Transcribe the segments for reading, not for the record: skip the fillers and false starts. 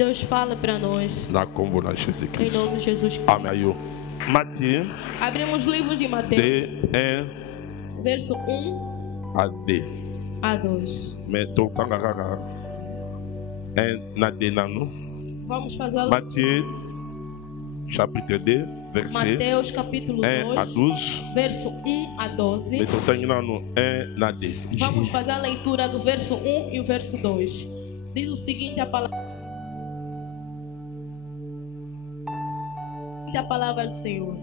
Deus fala para nós. Na combo na Jesus Em Christ. nome de Jesus Cristo. Amém. Matthieu Abrimos os livros de Mateus, de 1 verso 1 à 2. a 2. Mais tout quand kaka 1 na denano. Vamos fazer Matthieu chapitre 2 verset Mateus capítulo 1 à 2, 12. verso 1 a 12. Mais tout tenho 1 na 2. Vamos fazer a leitura do verso 1 e o verso 2. Diz o seguinte a palavra do Senhor.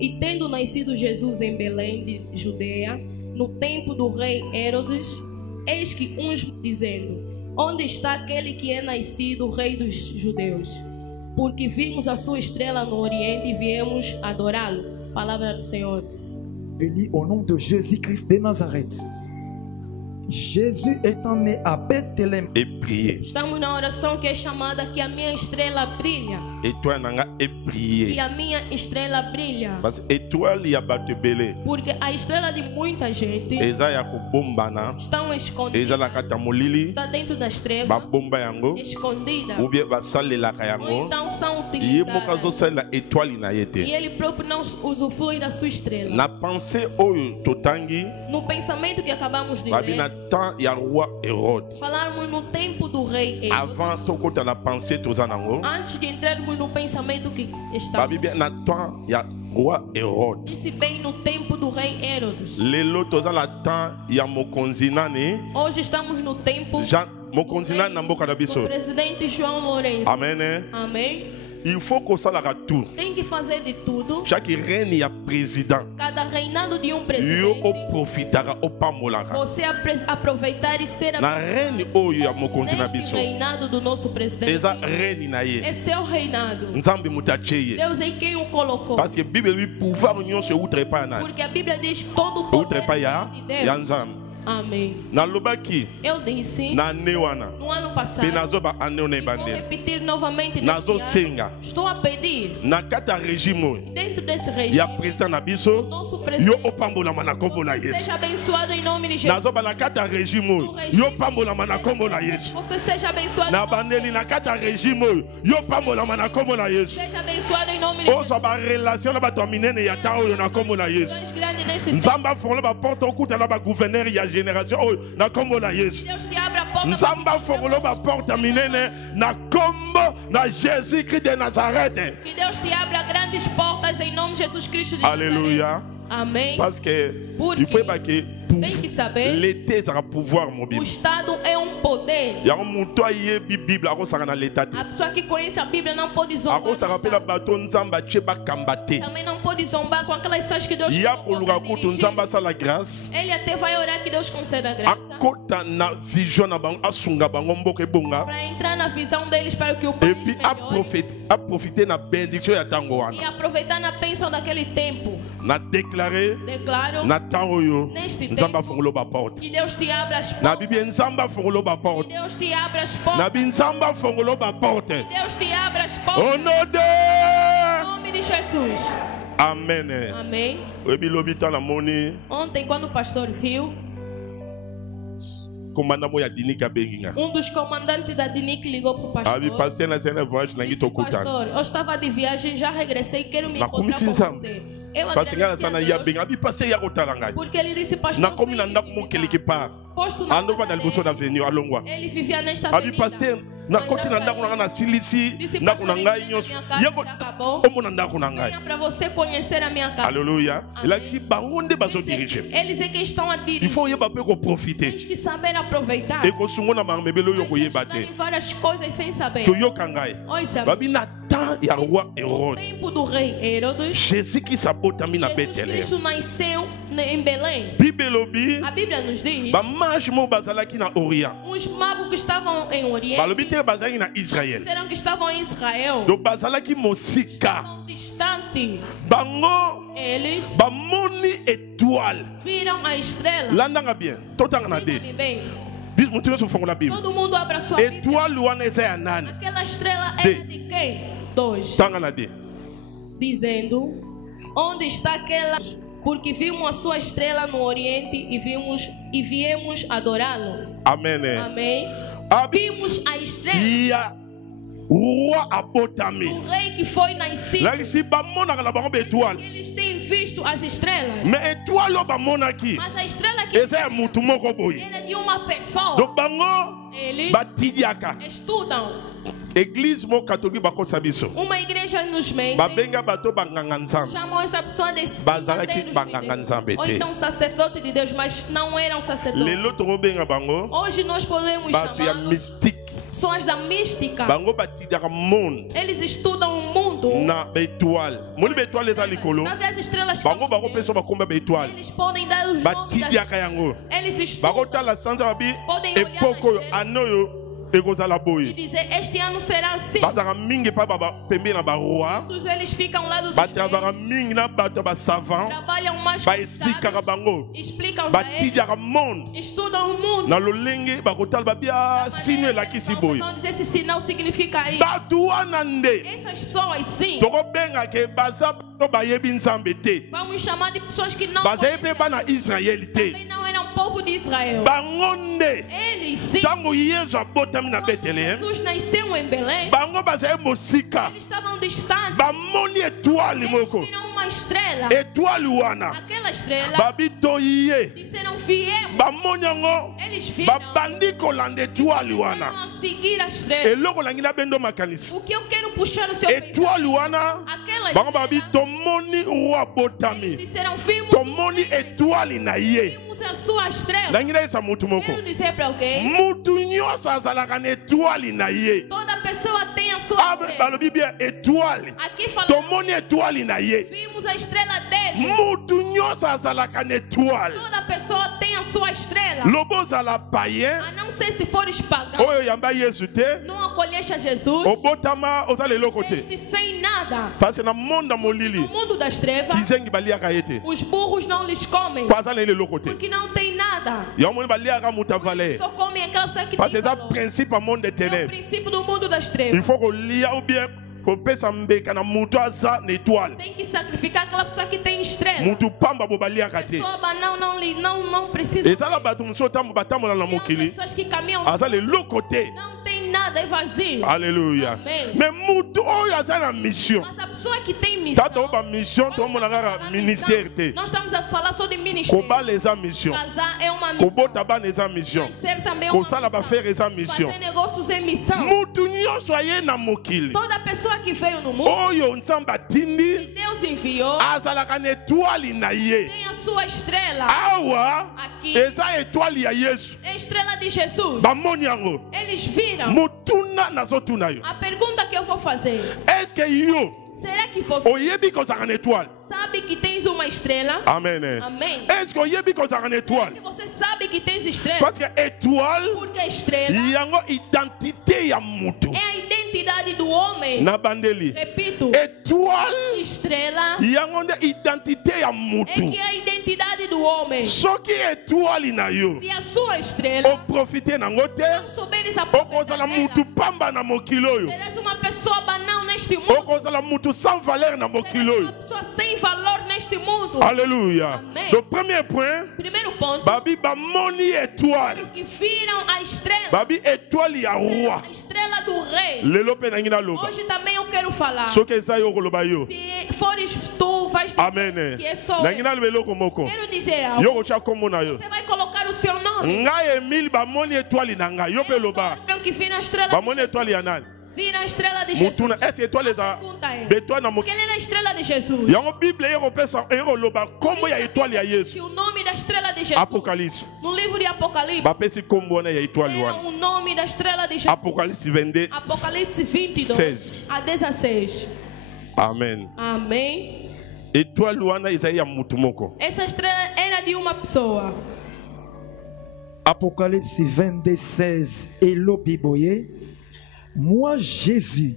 E tendo nascido Jesus em Belém de Judeia, no tempo do rei Herodes, eis que uns dizendo: onde está aquele que é nascido rei dos judeus? Porque vimos a sua estrela no Oriente e viemos adorá-lo. Palavra do Senhor. Je lis au nom de Jésus-Christ de Nazareth. Jésus étant né à Bethléem. Et prier. Estamos na oração que é chamada que a minha estrela brilha. Étoile nanga et E prier. a minha estrela brilha. Parce que étoile ya bato belé. Porque a estrela de muita gente Eza ya ko bombana. estão Eza escondidas. na kata molili. Está dentro das trevas, Ba bomba yango. escondida. Ou bien ba salela ka Ou yango. então são Ye moka zo utilizadas. sala étoile na E yete. ele próprio não usufrui da sua estrela. Na pensée oyo totangi No pensamento que acabamos de babi na ler, temps ya roi Hérode. falarmos no tempo do rei Avant Herodes. tokota na pensée toza nango. Antes de entrarmos no pensamento que estamos, Babi bien na temps ya roi Hérode. disse bem no tempo do rei Herodes. Lelo toza na temps ya mokonzi nani. Hoje estamos no tempo Jean mokonzi nani na mboka na do biso. presidente João Lourenço. Amen. Eh? Amém. Il faut kosalaka tout. Tem que fazer de tudo. Chaque règne ya président. Cada reinado de um Yo presidente, o profitara o pamolaka. você aproveitar e ser Na reine oyo ya mokonzi na neste biso. reinado do nosso presidente. Eza reine na ye. É seu reinado. Nzambe mutache ye. Deus é quem o colocou. Parce que Bible lui pouvoir nyonso outre pa na. Porque a Bíblia diz todo o Outre poder pa ya de ya Deus. nzambe. Amém. Na lobaki Eu disse na ne wana. no ano passado. Pe nazo ba ane na E vou ebande. repetir novamente Nazo neste ano. senga. Estou a pedir Na kata régime oyo. dentro desse Ya regime président na biso. nosso Yo presidente opambola na kombo na Yesu. seja abençoado em nome de Jesus. Nazo ba na kata régime oyo. Yo pambola na kombo na Yesu. Você seja abençoado. Na em nome de bandeli na kata régime oyo. Yo pambola na kombo na Yesu. Seja abençoado em nome de Jesus. Ozo ba relation na bato minene ya ta oyo na kombo na Yesu. Deus grande nesse tempo. Nzamba fongola ba porte okuta na ba gouverneur ya génération oyo na kombo na Yesu. Deus te abra a porta. Nzamba fongola ba porte minene na kombo na Jésus Christ de Nazareth. Que Deus te abra grandes portas em nome de Jesus Cristo de Alléluia. Nazaré. Amém. Parce que Porque il faut pas que tem que saber, l'été ça va pouvoir mon o Bible. Estado é poder. Ya muto aye Bible ako saka na l'état. A pessoa que conhece a Bíblia não pode zombar. Ako do saka pela Estado. bato nzamba cheba kambate. Também não pode zombar com aquelas coisas que Deus Ya colocou koluka pra kutu dirigir. nzamba sala grâce. Ele até vai orar que Deus conceda a graça. Akota na vision na bango asunga bango mboka ebonga. Para entrar na visão deles para que o país Et puis melhore. a profiter na bénédiction ya tango E wana. aproveitar na bênção daquele tempo. Na déclarer Declaro na tango yo. neste Nzamba tempo fongolo ba porte. que Deus te abra as Na portas. Bible nzamba fongolo ba Que porte. Deus te abra as Na portas. Bible nzamba fongolo ba porte. Deus te abra as Au portas. nom de Em nome de Jesus. Amen. Amém. Oyebi lobi tala moni Ontem, quando o pastor viu, komanda mo ya dinika benginga. dos comandantes da DINIC ligou para o Abi pastor. passé na cena voyage na Disse, ngito kutana. pastor, eu estava de viagem, já regressei, quero me Na encontrar com comissão. você. Eu Parce que ngana agradeci a sana ya Deus, benga. Abi passé ya kotala ngai. porque ele disse, pastor, Na komi na vem ndako me mo visitar. quelque part. Posto na Ando va casa na liboso na dele. venue alongwa. Ele vivia nesta Abi avenida. passé na Mas koti já na ndako saiu. na na silisi Disse, ndako na pastor, ngai entrei na nyonso. minha casa, Yako já acabou. omo na ndako na ngai. Venha para você conhecer a minha casa. Alléluia. Amen. Il a dit bango nde bazo diriger. Eles é que estão a dirigir. Il faut yeba pe ko profiter. Tens que saber aproveitar. E ko sungo na mangmebelo yo ko Vai yeba ajudar te. em várias coisas sem saber. To yo kangai. Ouça, Babi na temps ya roi no Hérode. tempo do rei Herodes, Jésus qui sabotami na Jesus Bethléem. Cristo nasceu em Belém. Bible lobi A Bíblia nos diz, ba mage mo bazalaki na Orient. os magos que estavam em Oriente Balobi te bazalaki na Israël. disseram que estavam em Israel. Do bazalaki mosika. São distantes. Bango Eles bamoni étoile. viram a estrela. Landanga bien. Totanga na de. Entendem bem? Bis mutu so fongo la Bible. Todo mundo abra sua Bíblia. Étoile wana eza ya nani? Aquela estrela De. era de quem? 2. Tanga na de. Dizendo, onde está aquela? Porque vimos a sua estrela no Oriente e viemos adorá-lo. Amen. Amém. Abi Vimos a estrela. ya roi abotami. O rei que foi nascido. Là ici bamonaka na bango étoile. Eles têm visto as estrelas. Mais étoile o bamonaki. Mas a estrela que Eza ya mutu moko boye. era de uma pessoa. Donc bango Eles batidiaka. estudam. Église mo catholique bakosa biso. Uma igreja nos mente. Babenga bato banganga nzambe. Chamam essa pessoa de Bazalaki verdadeiros banganga de Deus. nzambe Ou te. então sacerdote de Deus, mas não eram sacerdotes. Lelo tokobenga bango Hoje nós podemos bato ya chamar mystique. pessoas da mística. Bango batidiaka monde Eles estudam o mundo. na étoile. Moni étoile eza likolo. Para ver as estrelas Bango como bako são. peso bakomba étoile. Eles podem dar os nomes das... Batidiaka yango. Eles estudam Bakotala sanza babi Podem olhar epoko nas oyo estrelas. anoyo ekozala e boye. dizer, este ano será assim. Bazaka mingi pa baba pembe na baroi. Todos eles ficam ao lado dos Batabaka reis, mingi na bato ba savant. trabalham mais com Ba os explica sábios, bango. explicam a eles, Batidiaka monde. estudam o mundo. Na lolenge bakotala babia sino elakisi boye. Vão dizer esse sinal significa aí. Bato wana nde Essas pessoas sim, tokobenga ke baza bato bayebi nzambe te. vamos chamar de pessoas que não Bazaye conhecem, mpe bana Israeli te. também não eram povo de Israel. Bango nde Eles sim, ntango yesu abotami na quando Betelehem, Jesus nasceu em Belém, bango bazaye mosika eles estavam distantes. bamoni étoile Eles moko. viram uma estrela. Étoile wana Aquela estrela, babi toye disseram viemos. bamoni yango Eles viram, babandi kolanda étoile começaram wana. a seguir a estrela. Eloko nangi nabendo makanisi O que eu quero puxar o seu étoile wana aquela bango babi estrela, tomoni roi eles abotami disseram vimos, tomoni étoile na ye. vimos a sua estrela. Nangi nayesa mutu moko Quero dizer para alguém, mutu nyonso azalaka na étoile na ye. toda pessoa tem a sua Abe estrela. balobi bien étoile Aqui falamos, tomoni étoile na ye. vimos a estrela dele. Mutu nyonso azalaka na étoile Toda pessoa tem a sua estrela. lobo ozala païen A não ser se fores pagão, oyo yamba yesu te não acolheste a Jesus, obotama ozala eloko te este sem nada. parce que na monde ya No molili mundo das trevas, kizengi baliaka ye te os burros não lhes comem, po aza na ele eloko te porque não tem nada. yango moni baliaka mutu avale Só comem aquela pessoa que parce que tem eza valor. principe ya monde de É o ténèbre. princípio do mundo das Il trevas. faut kolia ou bien kopesa mbeka na mutu aza na étoile Tem que sacrificar aquela pessoa que tem estrela. mutu pamba bo baliaka te Pessoa não precisa. ezala bato mosusu batambola na Tem mokili pessoas que caminham, aza leloko te. não tem nada, é vazio. Alléluia. Amen. Mais mutu oyo aza na mission Mas a pessoa que tem missão, tata oyo bamission tomona kaka ministère te nós estamos a falar só de ministério. kobala eza mission Casar é uma missão. kobota bana eza mission Ser também é uma kosala missão. bafere eza mission Fazer negócios é missão. mutu nyonso aye na mokili Toda pessoa que veio no mundo, oyo nzambe que atindi Deus enviou, azalaka na étoile na ye. tem a sua estrela. Awa Aqui eza étoile ya yesu é a estrela de Jesus. bamoni yango Eles viram. motuna nazotuna yo A pergunta que eu vou fazer: est ce que yo será que você oyebi kozalaka na étoile? sabe que tens uma estrela? Amen. Amém. Est ce que oyebi kozalaka na Será que étoile? você sabe que tens estrela? Parce que étoile Porque a estrela yango identité ya mutu é a identidade do homem. na bandeli. Repito, Étoile estrela yango nde identité ya é mutu. que é a identidade do homem. Soki étoile na yo Se a sua estrela oprofite nango te não souberes okozala aproveitar mutu dela, pamba na mokili oyo serás uma pessoa banal neste mundo. okozala mutu sans valeur na Serás mokili uma oyo. pessoa sem valor neste mundo. Alléluia. Amen. Le premier point Primeiro ponto, babi bamoni étoile que viram a estrela, babi étoile ya roi a estrela do rei. lelo mpe nangi naloba Hoje também eu quero falar. soki eza yo koloba yo Se fores tu, vais dizer amen que é só nangi eu. naloba eloko moko Quero dizer algo. yo kotya kombo na yo Você vai colocar o seu nome. ngai emile bamoni étoile na ngai yo mpe loba Eu que vi na estrela bamoni de étoile ya nani Vi na estrela de Jesus. mutuna est ce que étoile eza Pergunta é, bétoile na mokili qual é a estrela de Jesus? yango bible eyekopesa eyekoloba kombo ya étoile ya yesu Que o nome da estrela de Jesus. apocalypse No livro de Apocalipse. bapesi kombo wana ya étoile Era wana o nome da estrela de Jesus. apocalypse 22 Apocalipse 22 16. a 16. amen Amém. étoile wana ezali ya mutu moko Essa estrela era de uma pessoa. Apocalypse 22, 16. Elobi boye. Moi, Jésus,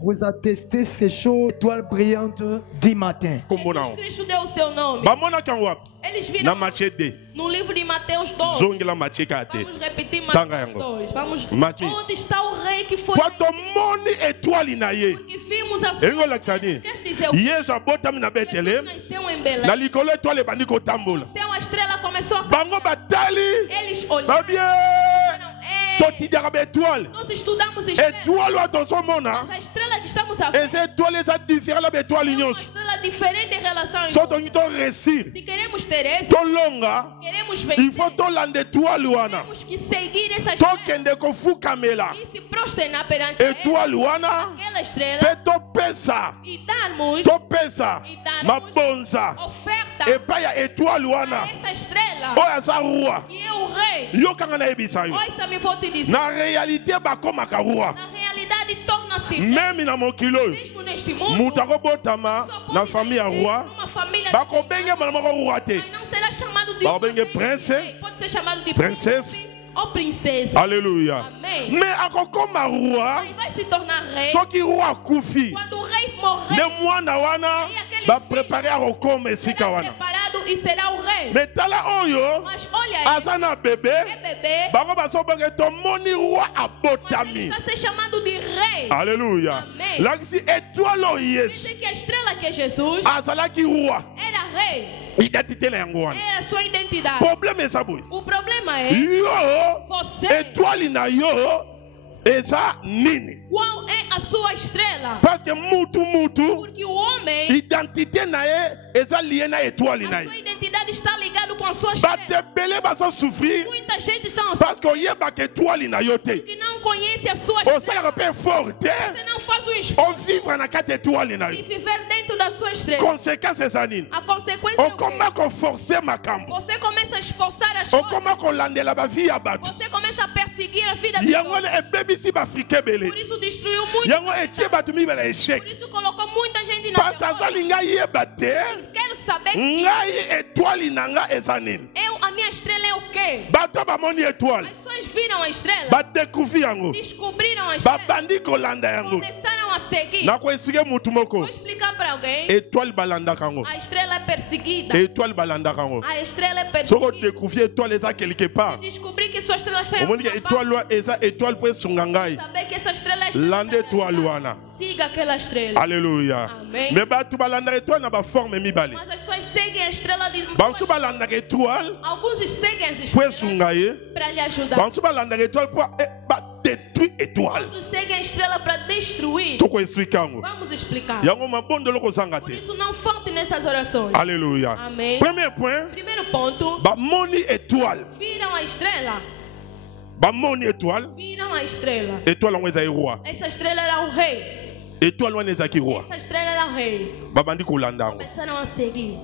vous attestez ces choses, étoiles brillantes du matin. kombo na Jesus Cristo deu o seu nome. bamonaki yango wapi Eles na viram matie 2 no livro de Mateus 2. zongela matie kaka te Vamos repetir Tanga Mateus yango. 2. Vamos. Matie. Onde está o rei que foi po tomoni étoile na ye que vimos a sua elingi olakisa nini Quer dizer, o yesu abotami na Jesus betelehem nasceu em Belém. na likolo étoile ebandi kotambola Céu, a estrela começou a bango batali Eles olharam. babie totidiaka baétoile Nós estudamos estrelas. étoile oyo tozomona Essa estrela que estamos a ver eza étoile eza différent na baétoile é uma nyonso estrela diferente em relação a so isso. tolingi toréussir Se queremos ter esse, tolonga queremos il vencer, faut tolanda étoile wana temos que seguir essa estrela tokende kofukamela e se prosternar perante ela, étoile wana aquela estrela mpe topesa e darmos topesa e darmos mabonza oferta epai ya étoile a wana essa estrela oyo aza roi que é o rei. yokanga nayebisa yo Olha, me vou te dizer. na réalité bakomaka roi Na realidade, torna-se rei. meme na mokili oyo Mesmo neste mundo, moto akobotama só pode na famille ya nascer roi numa família bakobenge mwana moko roi te mas não será chamado de bakobenge rei. prince Pode ser chamado de princesse príncipe ou princesa. alleluya Amém. me akokoma roi Ele vai se tornar rei soki roi akufi quando o rei morrer. nde mwana wana baprepare akokoma esika Será wana preparado e será o rei. me tala oyo Mas olha ele, aza na é bebe bebê, bango bazobenge tomoni roi mas ele abotami está sendo chamado de rei. alleluya Amém. lakisi étoile oyo yesu Diz que a estrela que é Jesus azalaki roi era rei. identité na yango wana Era a sua identidade. problème eza boye O problema é yo você. étoile na yo eza nini Qual é a sua estrela? parce que mutu Porque o homem, identité na ye eza lié na étoile na a sua ye identidade está ligada com a sua estrela. bato ebele bazosouffrir Muita gente está assim parce que oyebaka étoile na yo te que não conhece a sua osalaka estrela. mpe effort te Você não faz o esforço ovivre na kati étoile na de yo viver dentro da sua estrela. conséquence eza nini A consequência é o quê? okoma koforce makambo Você começa a esforçar as coisas. okoma kolandela bavie ya bato Você começa a perseguir a vida de yango todos. wana ebebisi baafrikain Por ebele isso destruiu muito. yango etie bato mibale Por échec isso colocou muita gente na pasi derrota. azolinga yeba te Quero saber que ngai étoile na nga eza nini a minha estrela é o quê? bato bamoni étoile As pessoas viram a estrela, badécouvri yango descobriram a estrela, babandi kolanda yango começaram a seguir. nakoexplike mutu moko Vou explicar para alguém. étoile balandaka yango A estrela é perseguida. étoile balandaka yango A estrela é soko perseguida. découvri étoile eza quelque part Descobrir que sua estrela está em omoni ke alguma étoile parte. wana eza étoile mpo esunga ngai Saber que essa estrela está landa étoile wana siga aquela estrela. alleluya Amen. me bato balandaka étoile na baforme mibale Mas as pessoas seguem a estrela de banso balandaka étoile alguns seguem as mpo estrelas esunga ye para lhe ajudar. banso balandaka étoile mpo badétruire étoile Outros seguem a estrela para destruir. tokoexplike yango Vamos explicar. yango mabondelo kozanga Por te isso não falte nessas orações. alleluya Amém. premier point Primeiro ponto, bamoni étoile viram a estrela. bamoni étoile Viram a estrela. étoile yango ezali roi Essa estrela era o rei. étoile wana ezalaki roi Essa estrela era o rei. babandi kolanda yango Começaram a seguir.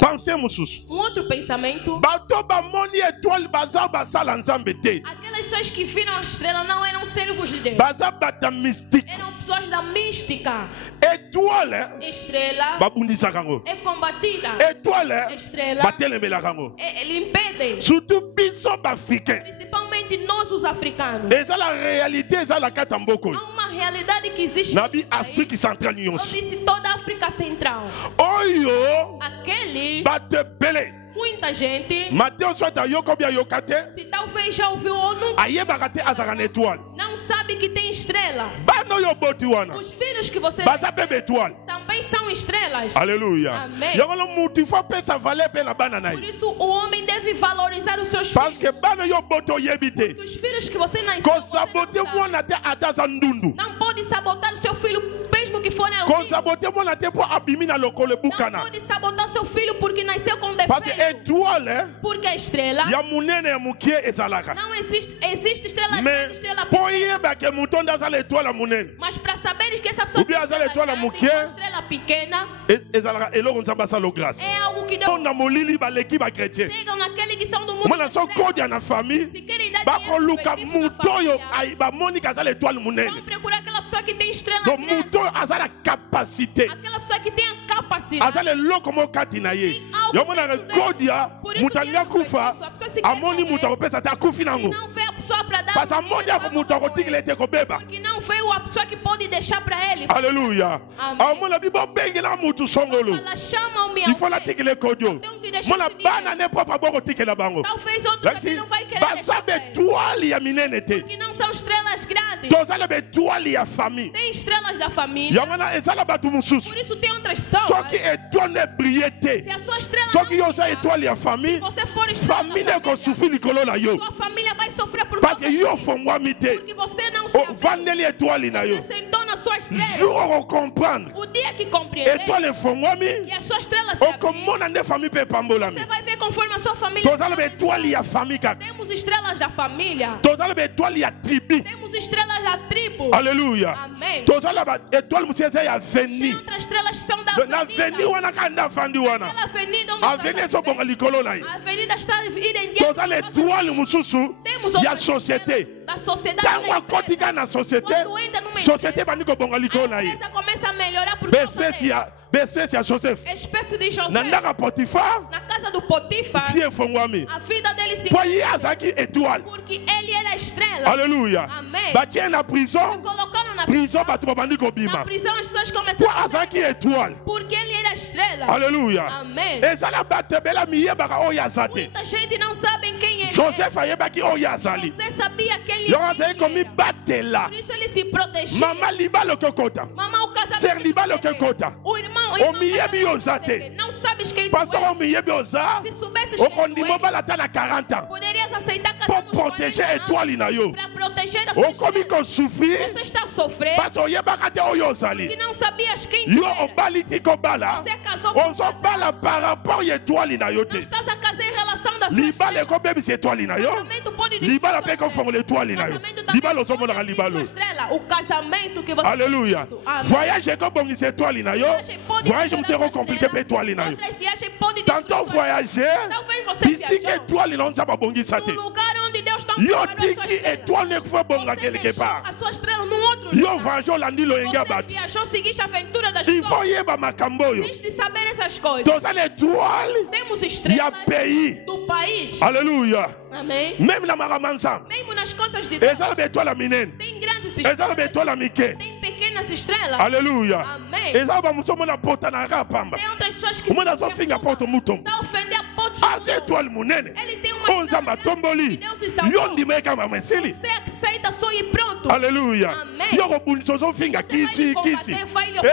pense mosusu Outro pensamento. bato bamoni étoile baza basala nzambe te Aquelas pessoas que viram a estrela não eram servos de Deus. baza bata mystique Eram pessoas da mística. étoile Estrela babundisaka yango é combatida. étoile Estrela batelemelaka yango ele impede. surtout biso baafricain Principalmente nós os africanos. eza la réalité eza na kati ya mboka Há oyo uma realidade que existe na nesse bi país. afrique centrale Eu nyonso disse toda a África Central. oyo Aquele, bato ebele muita gente, mateo soit ayoka obi ayoka te se talvez já ouviu ou nunca, ayebaka te azalaka na étoile não sabe que tem estrela. bana oyo oboti wana Os filhos que você baza mpe recebe baétoile também são estrelas. alleluya Amen. yango no mutu ifo apesa valer mpe na bana na Por ye isso o homem deve valorizar os seus parce filhos. que bana oyo oboti oyebi te Os filhos que você nasceu, você kosabote não sabe. mwana te ata aza ndundu Não pode sabotar o seu filho, mesmo que for alguém. kosabote mwana te mpo abimi na lokolo Não ebukana pode sabotar seu filho porque nasceu com parce que defeito. étoile Porque a estrela ya monene ya mokie ezalaka não existe. Existe estrela grande, mais estrela mpo pequena. oyebake moto nde azala étoile ya monene Mas para saberes que essa pessoa Ou bien tem azala étoile grande mokie. ou estrela pequena, ezalaka eloko nzambe asala grâce é algo que mpo Deus na molili baleki bakretien pega naquele que são do mundo. omona das so trevas. kodia na famille Se querem dar dinheiro bakoluka feitiço na moto oyo família, bamoni ke azala étoile vão monene procurar aquela pessoa que tem estrela donc grande. moto oyo azala capacité Aquela pessoa que tem a capacidade. azala eloko mo kati na ye Tem algo yomonaka dentro dele. kodia Por isso moto que alingi ele não akufa faz isso. A pessoa se quer amoni morrer. moto akopesa te akufi Se nango não vê a pessoa pessoa para dar. Parce que monde ya mutu akotikela ete kobeba. Porque não veio a pessoa que pode deixar para ele. Alléluia. Amém. Mona bibo bengela mutu songolo. Ela chama o meu. Il faut la tikele kodio. Mona bana ne papa boko tikela bango. Talvez outros aqui não vai querer deixar baza para ele. betuali ya minene te. Que não são estrelas grandes. Tozala betuali ya famille. Tem estrelas da família. Yangana ezala batu mususu. Por isso tem outras pessoas. Só que étoile ne brille te. Se a sua estrela Só não que yoza brilhar, étoile ya famille. se você for estrela Famille da ne ko souffrir likolo na yo. sua família vai sofrer por Parce causa que yo disso. fongwami te. Porque você não se abriu. Vandeli étoile na yo. Você sentou na sua estrela. Jour on comprendre. O dia que compreender Étoile fongwami. que a sua estrela se O abrir, komona ne famille pe pambolami. você vai ver conforme a sua família. Tozala se betuali ya famille kaka. Temos estrelas da família. Tozala betuali ya tribu. Temos estrelas da tribo. Alléluia. Amém. Tozala ba étoile musiese ya Tem veni. outras estrelas que são da Na veni avenida. wana kanda fandi wana. Aquela avenida onde Aveni você so vai bonga ver. likolo na ye. A avenida está irem Tozala étoile mususu Temos ya outras société. estrelas da sociedade. Tango da akotika empresa. na société. Quando entra numa Société empresa, bandi kobonga a likolo na ye. empresa começa a melhorar por causa dele. Bespèce ya Joseph. Espécie de Na José. ndaka Potifar. Na casa do Potifar, Fie fongwami. a vida dele se Po ye azaki étoile. porque ele era estrela. Alléluia. Amém. Batie na prison. Colocaram na Prison batu babandi Na kobima. prisão as pessoas Po começaram a azaki dizer, étoile. porque ele era estrela. Alléluia. Amém. Ezala batebela miyebaka oyo azate. Muita gente não sabe quem ele Joseph ayebaki oyo azali. é. Você sabia que ele Yo azali komi batela. Por isso ele se protegia. Mama libalo kokota. Mamãe, o casamento Ser libalo que você que conta. vê. O irmão Omiyebi casamento oza que você te. vê. Não sabes quem tu Pastor és. omiyebi oza. Se soubesses quem tu Okondimo és, balata na 40 ans. poderias aceitar Pour casar nos protéger 40 étoile na yo. para proteger a sua Okomi estrela. ko souffrir. Você está a sofrer Parce oyebaka te oyo que ozali. não sabias quem tu Yo era. obali ti kobala. Você casou com Ozobala par rapport ya étoile na yo Não te. estás a casar em relação da sua Libala estrela. ekobebisa étoile na yo. Casamento pode destruir Libala sua mpe estrela. kofongola étoile na yo. Casamento também Libala pode ozomonaka destruir sua libalo. estrela. O casamento que você Alléluia. tem visto. Amém. Voyage ekobongisa étoile na yo. Viagem pode Voyage destruir mutero sua compliqué estrela. pe étoile na yo. Outras viagens podem destruir Tantôt sua voyager. Talvez você D'ici que viajou étoile na nzaba bongisa no te. lugar onde Deus não Yo preparou a sua tiki estrela. étoile ne kufa bonga Você quelque deixou part. a sua estrela num outro Yo lugar. voyage olandi loyenga Você bato. viajou, seguiste a aventura das Il faut coisas. yeba makambo oyo. Antes de saber essas coisas, Tozali étoile temos ya estrelas pays. do país. Alléluia. Amém. Même na makambo ensemble. Mesmo nas coisas de Deus, Ezala bétoile ya minene. tem grandes Ezala estrelas, bétoile ya mike. tem pequenas estrelas. Alléluia. Amém. Ezala bamuso mona pota na rapamba. Tem outras pessoas que Omona azofinga poto mutombo. Tá ofender a pontos Azo étoile monene. Ele tem uma Oyo estrela nzambe grande atomboli. que Deus se salvou. Yo ndima ekama mwesili. Você aceita só e pronto. Alléluia. Amém. Yo kobundisa ozofinga kisi kisi.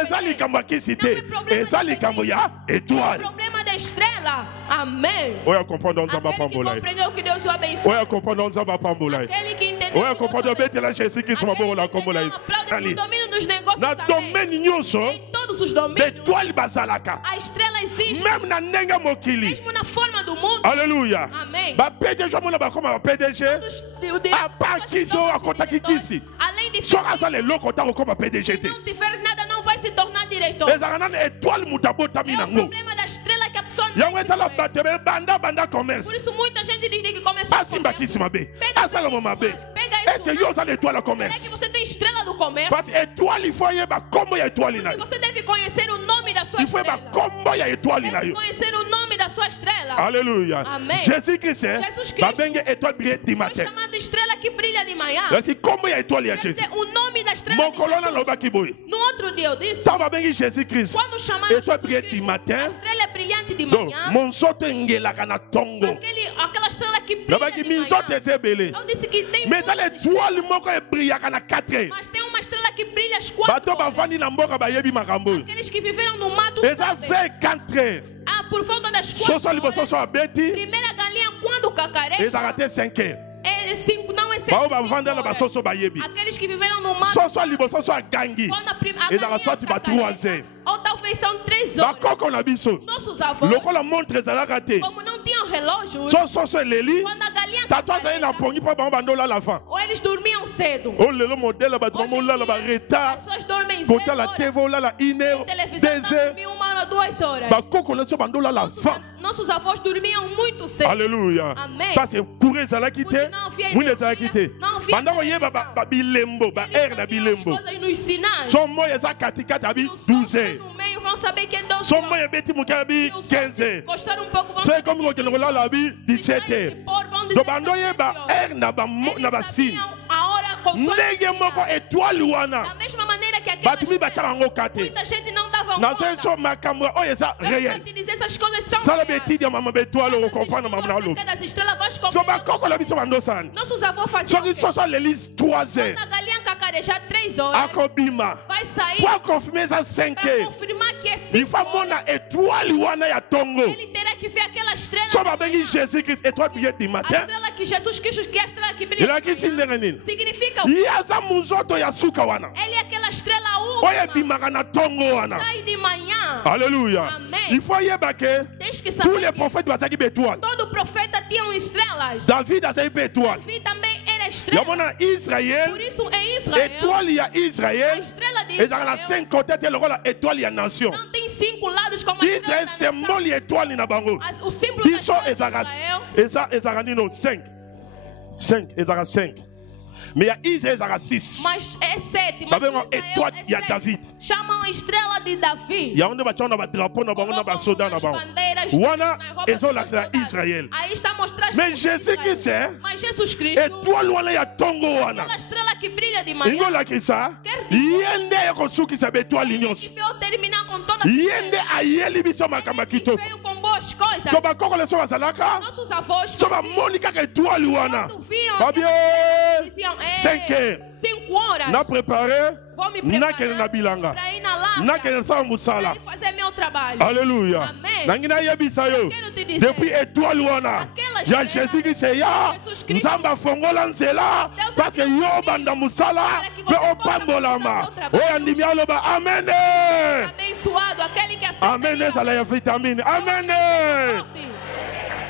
Eza likambo ya kisi te. Eza likambo ya É o étoile. problema da estrela. Amém. Oya comprendre nzambe Aquele que apambola ye. compreendeu que Deus o abençoe. Oya comprendre nzambe apambola ye. Aquele que entendeu Oya que Deus o comprendre abençoe. obetela Jésus Christ mabokola kombola ye. Aplaude Ali. no domínio dos negócios Na também. domaine nyonso Em todos os domínios, d'étoile bazalaka. a estrela existe. Même na ndenge ya mokili. Mesmo na forma do mundo. Alléluia. Amém. Ba PDG omona bakoma ba PDG. A kisi oyo akotaki kisi. Além de Soki aza leloko ota kokoma PDG se te. não tiver nada, não vai se tornar diretor. Ezalaka nanu étoile moto abotami É o nango. problema da estrela que a pessoa não Yango vai se ezala mover. bato ebele banda Por commerce. isso muita gente diz que começou a Asimba comer. kisi mabe. Pega Asala isso, mo mabe. mano. Pega isso, Est-ce que mano. yo oza l'étoile ya Será que commerce? você tem estrela do comércio? Parce que étoile il faut yeba kombo ya étoile na Porque yo. você deve conhecer o nome da sua Il faut yeba estrela. kombo ya étoile na Deve yo. conhecer o nome da sua estrela. Alléluia. Amém. Jésus-Christ, Jesus Cristo. babenge étoile brillante du Foi matin. chamada estrela que brilha de manhã. Yasi kombo ya étoile ya Quer Jésus. dizer, o nome da estrela Mon de colonne Jesus. lobaki boy. No outro dia eu disse, Ça babenge Jésus-Christ. quando chamaram Étoile Jesus brillante du Cristo, matin. a estrela é brilhante de Donc, manhã. mon soto ngelaka na tongo. Aquela estrela que brilha Nabaki de minzote manhã. ezebele. Eu disse que tem Mais muitas ezala estrelas, étoile moko ebrillaka na 4. mas tem uma estrela que brilha às 4 Bato horas. bavandi na mboka bayebi makambo oyo. Aqueles que viveram no mato Eza sabem. vers 4. Ah, por volta das 4 Soso liboso horas, so abeti. primeira galinha quando cacareja, Ezaka te 5. é 5, não é 5. Bao bavandela basoso bayebi. Aqueles que viveram no mato, Soso liboso so agangi. quando a Ezaka galinha soit ba 3 cacareja, heures. ou talvez são 3 horas. Bakoko na biso. Nossos avós, Lokola montre ezalaka te. como não tinham relógio, Soso eleli. quando a galinha Tato azali na cacareja, pongi mpo bango bandola la fin. ou eles dormiam cedo. O lelo modele bato Hoje em bamolala ba dia, retard. as pessoas dormem cedo. Kotala TV olala 1 heure, Televisão 2 não heures. dormia 1 hora, 2 horas. Bakoko na so bandola la fin. Nossos avós dormiam muito cedo. Alléluia. Amen. Parce que courez ezalaki te. Porque não havia Mwine energia, ezalaki te. não havia Banda koyeba televisão. ba bilembo, ba Eles air na sabiam as bilembo. coisas nos sinais. Son moyo eza katikati abi Se o sol 12 está heures. no meio, vão saber que é 12 Somo horas. ya beti mukabi Se o sol 15. encostar um pouco, vão So saber comme que ko é ke ngola labi 17. vão dizer Do que bando são ye ba 7 horas. na ba na ba Eles sin. sabiam a hora consoante Ndenge o moko dia. étoile Da wana. mesma maneira que aquela Batumi ba chaka ngo kate. muita gente não dava Na so conta. so makambo oyo eza Eu réel. vou te dizer, essas coisas são Sala reais. beti dia mama étoile o comprendre mama na lo. Das estrelas, vais So ba compreender. koko la biso bando san. Nossos avós faziam So o quê? ki so so l'élise 3h. Quando a galinha cacarejar 3 horas, Akobima. vai sair Pour confirmer ça para 5h. confirmar que é Il 5 faut mona étoile wana ya tongo. Ele terá que ver aquela estrela. So ba bengi Jésus Christ étoile brillante du A matin. estrela que Jesus Cristo, que é a estrela que Il brilha. a qui sindenge nini. Significa o quê? Yaza muzoto ya suka wana. Ele é aquela estrela Oye última. bimaka na tongo wana. Sai de manhã. Alléluia. Amen. Il faut yeba que Tens que tous saber les que prophètes bazaki bétoile. todo profeta tinha estrelas. David azaki bétoile. Davi também era Ya estrela. mona Israël, Por isso em Israel, étoile ya a Israël, estrela de ezaka na Israel 5 côtés te lokola étoile ya nation. não tem 5 lados como a estrela Israël da nação. symbole ya étoile na bango. O símbolo da Biso estrela de ezaka Israel, ezaka nino 5. 5 ezaka 5. Mais ya Israël ezaka 6. mas é 7. Mas Babengo Israel étoile é ya 7. David. Chamam a estrela de Davi. Ya onde batia na ba drapeau na bango na ba soda na bango. Wana ezolakisa Israël. Aí está mostrando. Mais Jésus Christ é Mas Jesus Cristo, étoile wana ya tongo wana. aquela estrela que brilha de manhã, ingolakisa ye nde ekosukisa bétoile que nyonso veio terminar com toda a ye nde ayeli biso makambo ya que kitoko veio com boas coisas. to bakokole so bazalaka Nossos avós so bamoni kaka étoile wana quando viam, babie diziam, 5 heures 5 horas, na préparé vou me nakende na preparar bilanga para ir na lavra, nakende sala para mosala ir fazer meu trabalho. Alléluia. Amen. Nangi nayebisa yo Quero te dizer, depuis étoile wana aquela ya estrela, jésus kristo eya Jesus Cristo, nzambe afongola nzela Deus parce que yo obanda mosala para que mpe você opambolama possa começar o oyo andimi aloba amene abençoado, aquele que aceita amen ezala ya vitamine amen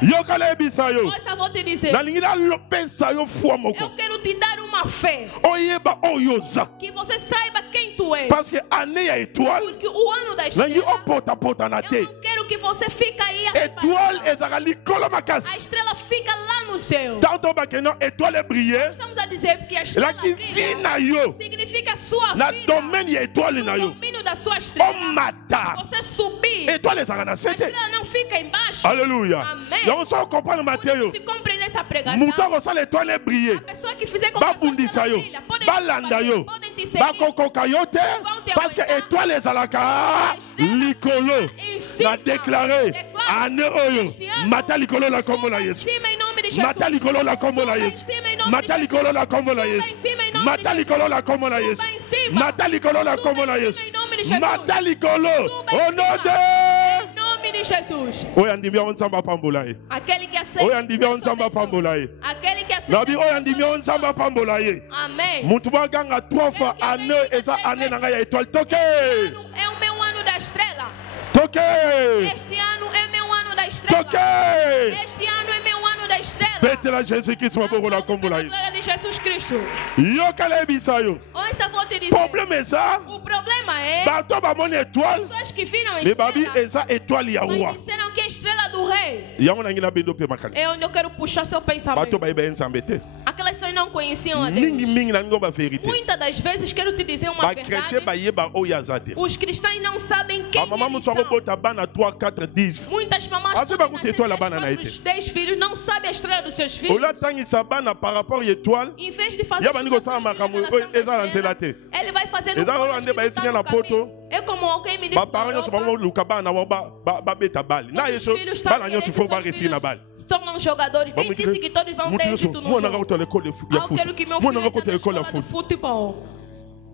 yokala yebisa yo Nossa, vou te dizer, nalingi nalopesa yo fwa eu moko quero te dar uma fé, oyeba oyo oza que você saiba quem tu és, parce que ane ya étoile porque o ano da nangi estrela, opotapota na eu te não quero que você fique aí étoile atrapalhado. ezalaka likolo A makasi estrela fica lá no céu. tanto bakeno étoile ebrille Estamos a dizer que a estrela elakisi vi brilha, na yo significa sua na vida, domaine ya étoile na o yo domínio da sua estrela. omata Você subir, étoile ezalaka na a se te estrela não fica embaixo. alléluia Amen. yango so comprendre Por mateyo isso, se compreender essa pregação, moto akosala étoile ebrille a pessoa que fizer com que a sua babundisa estrela yo brilha, podem te balanda bater, yo podem te seguir, bakokoka yo te parce que étoile ezalaka likolo em cima. na déclaré Declare ane oyo este ano, mata likolo na kombo na suba em yesu cima em nome de Jesus. mata likolo na kombo na Suba em yesu cima em nome mata de likolo na kombo na Suba yesu em cima em nome mata de likolo na kombo na Suba yesu em cima. mata likolo na Suba kombo na em yesu cima em nome de Jesus. mata likolo Suba em au nom cima. de Em nome de Jesus. oyo andimi yango nzambe apambola ye Aquele que aceita. oyo andimi yango Deus nzambe abençoe. apambola ye Aquele que aceita. nabi oyo andimi yango nzambe apambola ye Amém. mutu baganga 3 fois ane eza ane na ngai ya étoile toke É o meu ano da estrela. toke Este ano é meu ano da estrela. toke Este ano é meu ano da estrela. betela jésus kristo maboko na kombo na Pela yesu glória de Jesus Cristo. yokala yebisa yo Olha, vou te dizer. problème eza O problema é bato bamoni étoile pessoas que viram a me babi estrela, eza étoile ya roi mas disseram que é a estrela do rei. yango nangi nabendo mpe makanisi É onde eu quero puxar seu bato pensamento. bayeba ye nzambe te Aquelas pessoas não conheciam a Deus. mingimingi na ngo bavérité Muitas das vezes quero te dizer uma bakretien verdade. bayeba oyo aza te Os cristãos não sabem quem bamama eles mosu são. akobota bana 3 4 10 Muitas mamães Ah, você vai com nascer étoile 10, lá na 10 filhos, não sabem a estrela dos seus filhos. olatangisa bana par rapport ya étoile Em vez de fazer Ya bani estudo kosala da sua makambo filha, oyo relação eza na da nzela estrela, te. ele vai fazendo Eza coisas oyo ande que não bayesinga tá na no caminho. poto. É como alguém me disse bapara na nyonso Europa, bangoluka bana bango babeta bale na quando yeso os filhos estão bana querendo nyonso que fo seus baresili na filhos bale se tornam jogadores. Quem disse que todos vão mutu ter nyonso êxito no mwana jogo? kakotala ekole ya Ah, eu quero que meu mwana filho entre kakotala na ekole ya escola de foot futebol.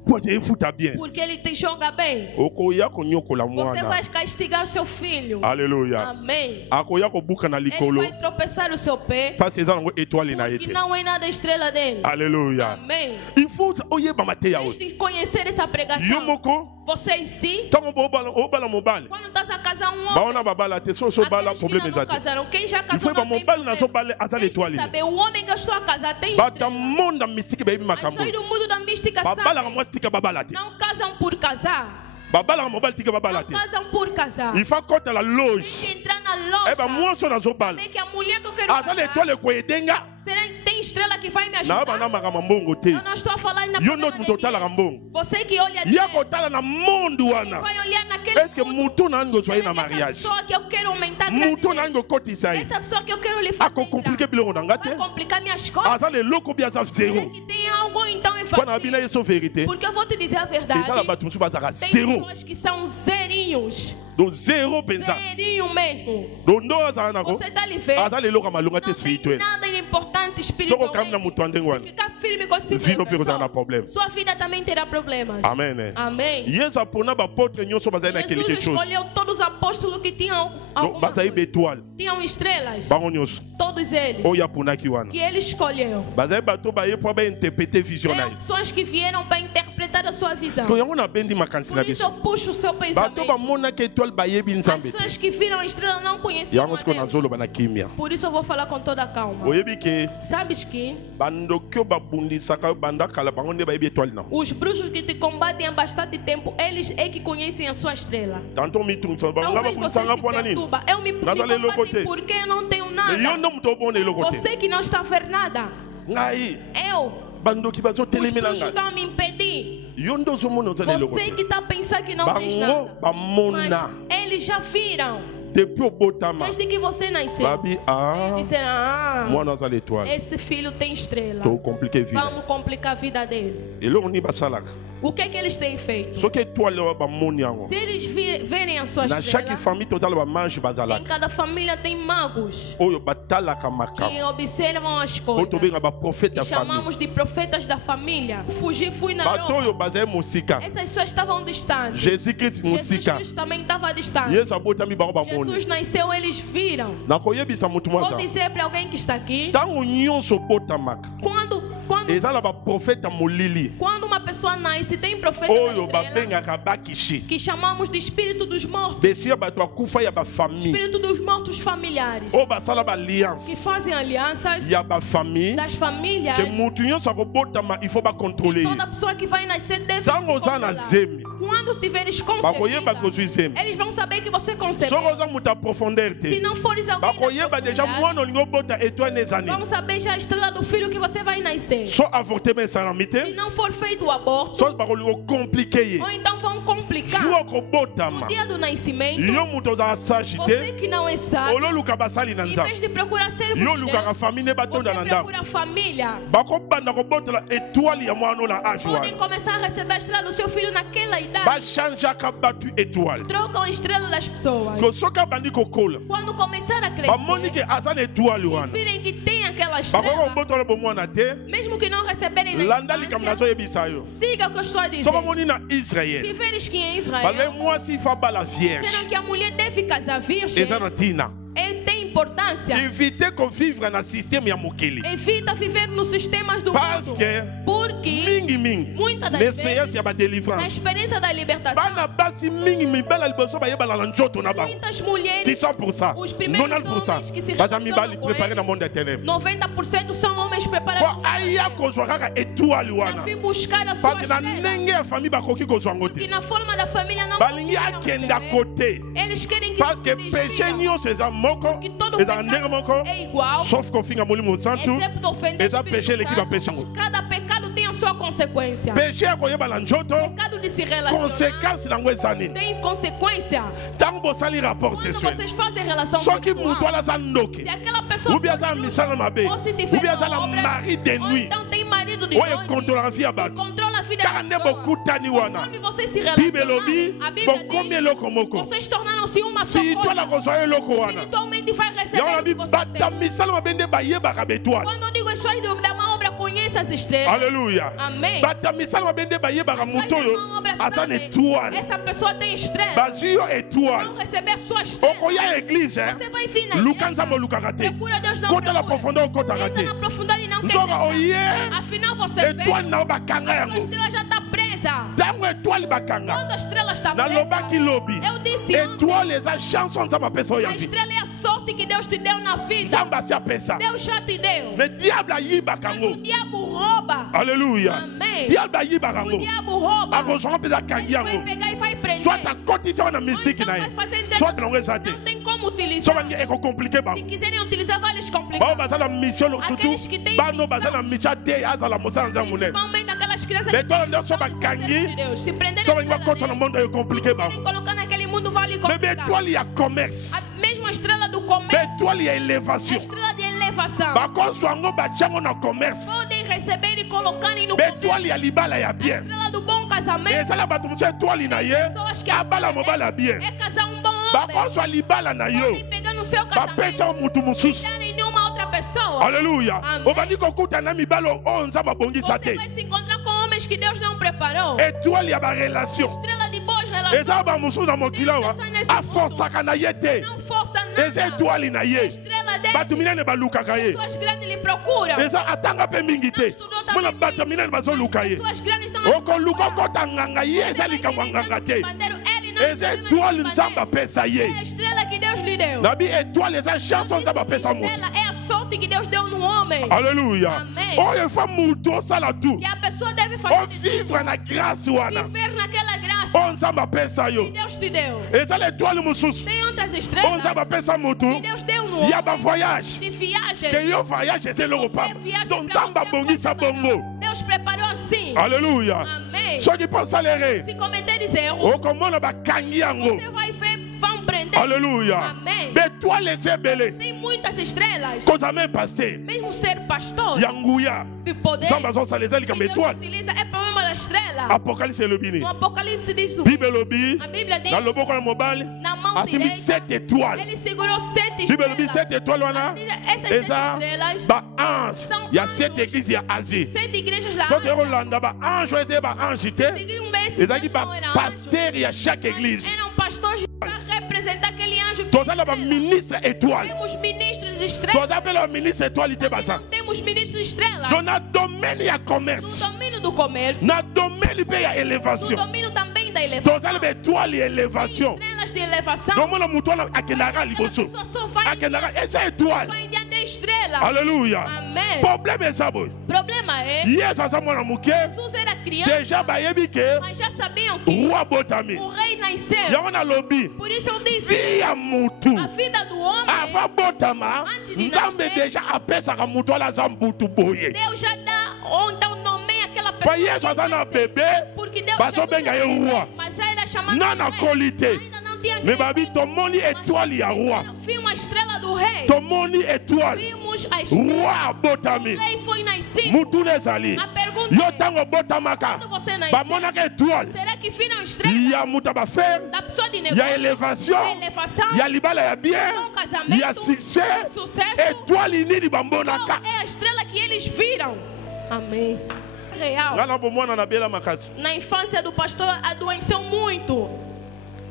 pote efuta bien Porque ele te joga bem. okoya konyokola Você vai mwana castigar seu filho. alleluya Amém. akoya kobuka na Ele likolo vai tropeçar o seu pé. pasi eza nango étoile na ye Porque te não é nada a estrela dele. alleluya Amém. il faut oyeba mateya Tens oyo de conhecer essa yo pregação. moko Você em si, ntango obala mobali quando estás a casar um homem, baona babala te so obala aqueles que problème ainda eza não te casaram, quem já il casou faut yeba não tem mobali nazo problema. bale aza Tem que l'étoile saber, o homem que eu estou a casar tem bata estrela. monde mystique bayebi Mas makambo sai do mundo da mística, babalaka sabe? mwasi tika babala te Não casam por casar. babalaka mobali tika babala Não te casam por casar. il faut kota la Tem loge que entrar na loja. eba mwasi oyo nazobala Saber que a mulher que eu quero aza casar l'étoile ekoyedenga tem estrela que vai me Na ajudar. bana makambo mbongo te. Eu não estou a falar na Yo not palavra de mutotala Deus. mbongo. Você que olha Ya Deus, kotala na mundo wana. vai olhar naquele Est-ce que mutu na ngo Será na que essa mariage? pessoa que eu quero aumentar a Mutu na gravidez, ngo kotisa yi. essa pessoa que eu quero lhe fazer Ako compliquer bilongo na vai ngate. complicar minhas coisas. Aza le loko bi aza Será zéro. que tem algo então em Kwa na bina fazer? yeso vérité. Porque eu vou te dizer a verdade. Ezala bato musu bazaka Tem zéro. pessoas que são zerinhos. Donc zéro penza. Zerinho mesmo. Donc ndo aza nako. Você está ali vendo? Aza le loko malunga te Não tem spirituel. nada de importante Soko kam na espiritualmente. mutu andeng Se wana. ficar firme com esse tipo de Vino pe kozala na pessoa, problème. sua vida também terá problemas. Amen. Amém. Yesu apona ba apôtre nyonso bazali na Jesus quelque chose. escolheu todos os apóstolos que tinham Donc alguma bazali coisa. bétoile. Tinham estrelas. Bango nyonso. Todos eles. Oyo aponaki wana. Que ele escolheu. Bazali bato baye po interpréter vision na Tem ye. pessoas que vieram para interpretar a sua visão. Parce que yango na bendi makanisi na Por isso biso. eu puxo o seu Bato pensamento. bamonaki étoile bayebi As nzambe te. pessoas que viram a estrela não conheciam Yango a siko Deus. nazoloba na kimia. Por isso eu vou falar com toda a calma. Oyebi ke Sabes que bandoki oyo babundisaka oyo banda kala bango nde bayebi étoile na. os bruxos que te combatem há bastante tempo, eles é que conhecem a sua estrela. Tanto mitungisa bango Talvez você babundisanga se mpona nini. perturba. Eu me Nazali eloko combatem te. porque eu não tenho Yo nada. ndo moto obona eloko te. Você que não está a ver nada. Ngai Eu. bandoki Os bazotelemela bruxos ngai. estão a me impedir. Yo ndo ozomona ozali eloko Você te. que está a pensar que não tens Bango nada. Mas bamona eles já viram. depuis obotama. Desde que você nasceu. Babi ah Disseram, ah, mwana azali étoile. esse filho tem estrela. To compliquer vida. Vamos complicar a vida dele. Eloko nini basalaka. O que é que eles têm feito? Soki étoile oyo bamoni yango. Se eles verem a sua Na chaque estrela, famille totala bamange em bazalaka. cada família tem magos Oyo batalaka makambo. que observam as Oyo coisas. tobenga baprofete E ya famille. chamamos de profetas da família. Fui na Bato Europa. oyo bazali mosika. Essas pessoas estavam distantes. Jésus Christ Jesus mosika. Cristo também estava distante. Yesu abotami bango bamoni. Jesus nasceu, eles viram. Nakoyebisa motu Vou mwaza. dizer para alguém que está aqui, Ntango nyonso obotamaka. quando Ezala baprofete molili. uma pessoa nasce, tem profeta da Oyo estrela, babengaka bakishi. que chamamos de espírito dos mortos, Besia bato akufa ya bafamille. espírito dos mortos familiares, Oyo basala que baalliance. fazem alianças Ya bafamille. das famílias. Que mutu nyonso akobotama il faut bakontrole ye. Toda pessoa que vai nascer deve se Ntango oza na controlar. zemi. Quando tiveres Bakoyeba concebida, kozwi zemi. eles vão saber que você concebeu. Soki oza moto ya profondeur Se te. não fores alguém da Bakoyeba deja profundidade, mwana olingi obota étoile nezani. vão saber já a estrela do filho que você vai nascer. So avortement esalami Se te. não for feito o aborto, So bakolingi okomplike ye. ou então vão complicar Jour no okobotama. dia do nascimento, Yo moto ozala sage você te. que não é sábio, Ololuka basali na em nzambe. vez de procurar ser Yo olukaka famille ne batonda você na ndako. procura a família. Bakobanda kobotela étoile ya mwana oyo na age Podem wana. começar a receber a estrela do seu filho naquela idade. Bachangeaka bato étoile. Trocam a estrela das pessoas. So soki abandi kokola. Quando começar a Bamoni crescer, ke aza na étoile e wana. virem que tem aquela Bakoki estrela, kobotola bomwana te. mesmo que não receberem na Landa likambo infância, nazoyebisa yo. siga o que eu estou a dizer. Soki omoni na Se Israël. veres que em Balobi Israel, mwasi fa bala vierge. será que a mulher deve casar virgem? Eza na ntina. Tem importância. Éviter kovivre na système ya mokili. Evita viver nos sistemas do Parce mundo. que Porque, mingi muitas das l'expérience vezes, ya na badelivrance. experiência da libertação, Bana basi mingi mibala liboso bayebala na nzoto na bango. muitas mulheres, 600%, os primeiros 90%. homens que se Baza relacionam mibali com préparé ele, na monde ya ténèbres. 90% são homens preparados Po aya kozwa kaka étoile para wana. vir buscar a sua Parce na estrela. ndenge ya famille bakoki kozwa yango Que te. na forma da família não Balingi conseguiram akenda receber. kote. Eles querem que Parce se que péché desviam. nyonso eza moko, Que todo eza ndenge pecado moko, é igual, sauf kofinga molimo santu. excepto ofender Eza o péché Espírito leki bapesha Santo. yango. Cada pecado tem a sua consequência. Péché ya koyeba na nzoto, Pecado de se relacionar conséquence nango eza nini? tem consequência. Ntango bosali rapport Quando sexuel, vocês fazem relação soki sexual, mutu ala aza ndoke, se aquela pessoa ou bien aza na misala mabe, ou se ou tiver bien aza na uma obra, mari de ou nuit, então tem marido de oyo noite, ekontrola vie ya que bato. controla a vida Kaka da nde pessoa. bokutani wana. Conforme vocês se Bible elobi, relacionam, a Bíblia bokomi diz, eloko moko. vocês tornaram-se uma só Spirituel coisa. akozwa yo eloko wana. Espiritualmente vai receber Yango o que nabi você bata tem. misala mabe nde bayebaka betoile. Quando eu digo as pessoas da má obra conhecem as estrelas. Alléluia. Amém. Bata misala mabe nde bayebaka Pessoas moto da oyo má obra aza na sabem, étoile. essa pessoa tem estrela. Bazwi yo Vão étoile. receber a sua estrela. Okoya église, Você vai vir na luka igreja. nzambe olukaka te. Procura Deus não Kota na procura. profondeur okotaka Entra te. na profundidade e não quer Nzoka entrar. oye, Afinal você vê, étoile na yo bakanga sua yango. estrela já está presa. Ntango étoile bakanga, Quando a estrela está nalobaki presa, lobi, eu disse étoile eza chanson nzambe apesa oyo a ya vie. estrela é a sorte sorte que Deus te deu na vida. Zamba se apesa. Deus já te deu. Mais diable ayiba Mas kango. o diabo rouba. Alléluia. Amém. Diable ayiba O kango. diabo rouba. A rejoindre pela Ele kangi vai yango. pegar e vai prender. Soit a cotisation na Ou mystique então na vai ye. fazer Soit não resate. Não tem como Soit utilizar. bangi eko compliqué ba. Se quiserem utilizar, vai lhes Bao complicar. bazala mission surtout. Aqueles que têm Bano missão. bazala mission te azala mosala nzamune. Principalmente aquelas crianças Mais que toi têm là missão soit de ba ser servo de kangi. Deus. Se prenderem Soit bangi ba estrela kotsa na dele, monde eko compliqué ba. querem colocar naquele mundo, vai lhe Mais complicar. toi il y a commerce. A mesma estrela do Mais comércio. toi il y a A élévation. estrela de elevação. Ba koso ango ba chango na commerce. Podem receber e colocarem no Mais comércio. toi il y a libala ya A bien. estrela do bom casamento. Ezala bato mosusu étoile na ye. Pessoas que a Abala estrela mobala bien. é casar um bom Ba homem. koso libala na yo. Podem pegar no seu casamento Bapesa mutu mosusu. e darem nenhuma outra pessoa. Alléluia. Amen. Obandi kokuta na mibalo o nzamba bongisa Você te. vai se encontrar com homens que Deus não preparou. Étoile ya ba relation. Estrela de boas relações. Eza ba mosusu na mokili awa afosaka na ye te. Não força nada. Eza étoile na ye. Estrela dele. Bato minene balukaka ye. Pessoas grandes lhe procuram. Eza atanga mpe mingi te. Mona bato minene bazoluka ye. Pessoas grandes estão okoluka okota nganga ye eza likambo ya nganga te. Ele não Eza étoile nzambe apesa é ye. a estrela que Deus lhe deu. Nabi étoile eza chanson nzambe apesa moto. Estrela é a sorte que Deus deu no homem. Alléluia. Amen. Oyo efa mutu osala tu. Que a pessoa deve fazer Ovivre na grâce wana. viver naquela graça O nzambe apesa que yo. Deus te deu. Ezala étoile mosusu. Tem outras O estrelas nzambe apesa motu. que Deus deu no Ya ba homem voyage. de viagem. Que yo voyage eza eloko Você pamba. viaja Donc pra nzambe você abongisa preparar. bongo. Deus preparou assim. Alléluia. Amém. Soki mpo osalere Se cometeres erros, okomona bakangi yango. você vai ver, vão prender. Alléluia. Amém. Betoile eza ebele. Tem muitas estrelas. Koza même paster. Mesmo ser pastor Ya nguya. e poder, Nzambe azosala eza likambo que Deus étoile. utiliza é problema da estrela. Apocalypse elobi No nini? Apocalipse diz Bible elobi a Bíblia diz na loboko na mobali na mão asimbi direita 7 étoiles. ele segurou 7 Bible elobi estrelas. 7 étoiles wana Essas 7 eza estrelas baange são ya anjos. 7 églises ya Asie. 7 igrejas da Soki Ásia. ekolanda baange oyo eza baange te Seguiram bem esses ezalaki anjos, não eram anjos, bapaster ya chaque mas église. eram pastores para representar aquele anjo que Tozala é estrela. baministre étoile. Temos ministros de estrelas. Toza pele baministre étoile te baza. Não temos ministros de estrelas. Donc na domaine ya No commerce, domínio do comércio, na domaine mpe ya no élévation, domínio também da elevação. tozala baétoile ya élévation. Estrelas de elevação. nomona moto wana akendaka Aquela liboso pessoa só vai akendaka eza étoile. vai diante da estrela. Alléluia. Amém. Problème eza boye Problema é, yesu aza mwana moke Jesus era criança, deja bayebi ke mas já sabiam que roi abotami o rei nasceu. yango nalobi Por isso eu disse, vi ya mutu a vida do homem, ava botama Antes de nzambe nascer, deja apesaka mutu wana aza mbutu boye Deus já dá, ou então nomeia aquela po pessoa. yesu que aza na nasceu. bebê Porque Deus bazobenga ye roi mas já era chamado nana de rei. koli te Ainda não tinha me babi crescido. tomoni étoile ya roi Vimos a estrela do rei. tomoni étoile Vimos a roi estrela. abotami O rei foi nascido. mutu ezali A pergunta yo é, ntango obotamaka quando você nasceu, bamonaka étoile será que viram a estrela ya mutu abafere da pessoa de ya negócio, élévation da elevação, ya libala ya bien bom casamento, ya succès de sucesso? étoile nini Qual bambonaka é a estrela que eles viram? Amém. Real. ngana bomwana na bela makasi Na infância do pastor adoeceu muito.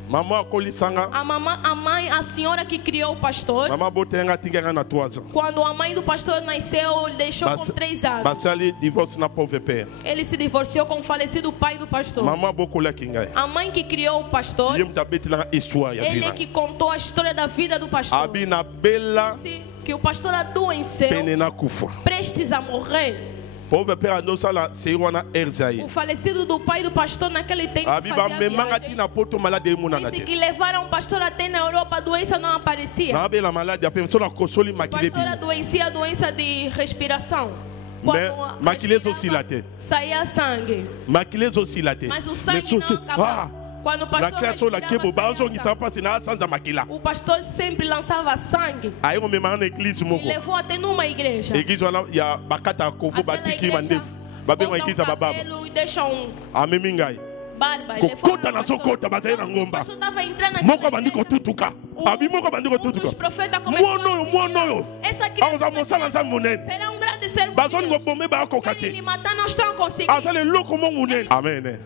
mama akolisanga A mãe, a senhora que criou o pastor, mama botenga tinganga na 3 ans quando a mãe do pastor nasceu, ele deixou com 3 anos. basali divorce na pauvre père Ele se divorciou com o falecido pai do pastor. mama bokolaki ngai A mãe que criou o pastor, ye mutu abetelanga histoire ya ele vida que contou a história da vida do pastor. abi na bela Disse que o pastor adoeceu, pene na kufa prestes a morrer. pauvre père andosala sei wana erzaye O falecido do pai do pastor naquele tempo abi fazia bamemanga viagens. tina poto malade emonana Disse te que levaram o pastor até na Europa, a doença não aparecia. na bela malade ape so na kosoli O makile pastor bino adoecia a doença de respiração. Mais Quando makile respirava, ezosila te saía sangue. makile ezosila te Mas o Mais sangue so- não acabava. Quando o na pastor classe oyo lakebo respirava, saía bazongisa sangue. mpasi na asanza makila O pastor sempre lançava sangue. aye komemanga na eglise E moko levou até numa igreja. eglise wana ya bakata kovo Aquela batiki igreja mandefu babenga corta eglise ya bababa cabelo e deixa amemi ngai barba. Ele kokota nazokota bazali na O ngomba pastor estava entrando moko naquela abandi igreja. kotutuka abi moko abandi Um dos kotutuka profetas começou mwana oyo a mwana dizer, oyo essa akoza criança mosala nzambe monene será um grande servo de bazoni Deus. kobome bakoka Ele te matar não estão conseguindo. azala eloko mo monene amen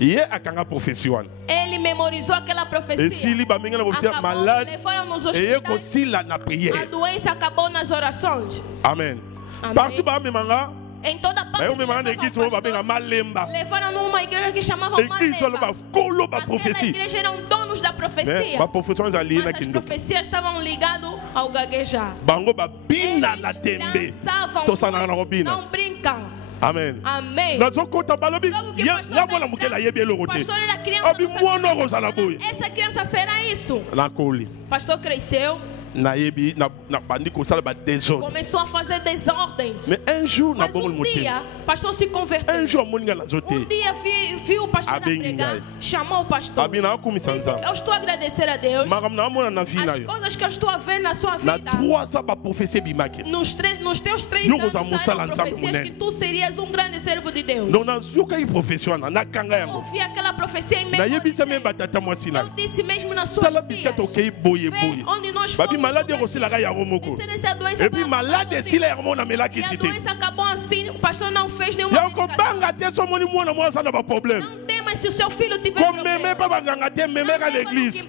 ye akanga profesi wana Ele memorizou aquela profecia. esili bamingi na bobite Acabou, malade levaram nos eye hospitais. kosila na A priere doença acabou nas orações. amen Amém. partout bayomemanga Em toda parte. bayomemanga na eglise mo babenga malemba Levaram numa igreja que chamavam eglise wana Maleba. bakolo Aquela baprofesi igreja eram donos da profecia. baprofesi wana ezali na Mas as kindoki profecias estavam ligadas ao gaguejar. Bango babina na Eles tembe. dançavam Tosana na muito, robina. não brincam. Amen. Amém. Nazokota balobi. Logo que Ya pastor ya tá bona mukela yebi o eloko te. pastor era criança. Abi não sabia mwono kozala boye. essa criança será isso. Na koli. O pastor cresceu, Na yebi na bandi kosala ba désordre. começou a fazer desordens. Mais un jour na Mas bongo moté. dia, o pastor se converteu. Un jour moninga na zote. Dia viu o pastor Abengi pregar, ngai. chamou o pastor. Abi na kumisa Disse, nzambe. eu estou a agradecer a Deus. Maram na mona na vida As yo. coisas que eu estou a ver na sua Na vida. 3 ans ba prophétie bimaki. Nos teus 3 Yo anos goza mosala saíram nzambe profecias munene. que tu serias um grande servo de Deus. Donc na yoka yi profession na kanga yango. Ouvi aquela profecia em Na meu yebisa me batata mwasi Eu na. disse mesmo nas suas Tala dias. biska to kei boye Vê boye. onde nós Babi fomos malade convertidos. rosila ga ya romoko. Essa doença Et puis vai malade acabar sila ya mona melaki E a cité. doença acabou assim, o pastor não fez nenhuma Ya medicação. ko banga te so moni mwana mwasa na ba problème. Não temas se o seu filho tiver Ko meme pa banganga te meme ka l'église.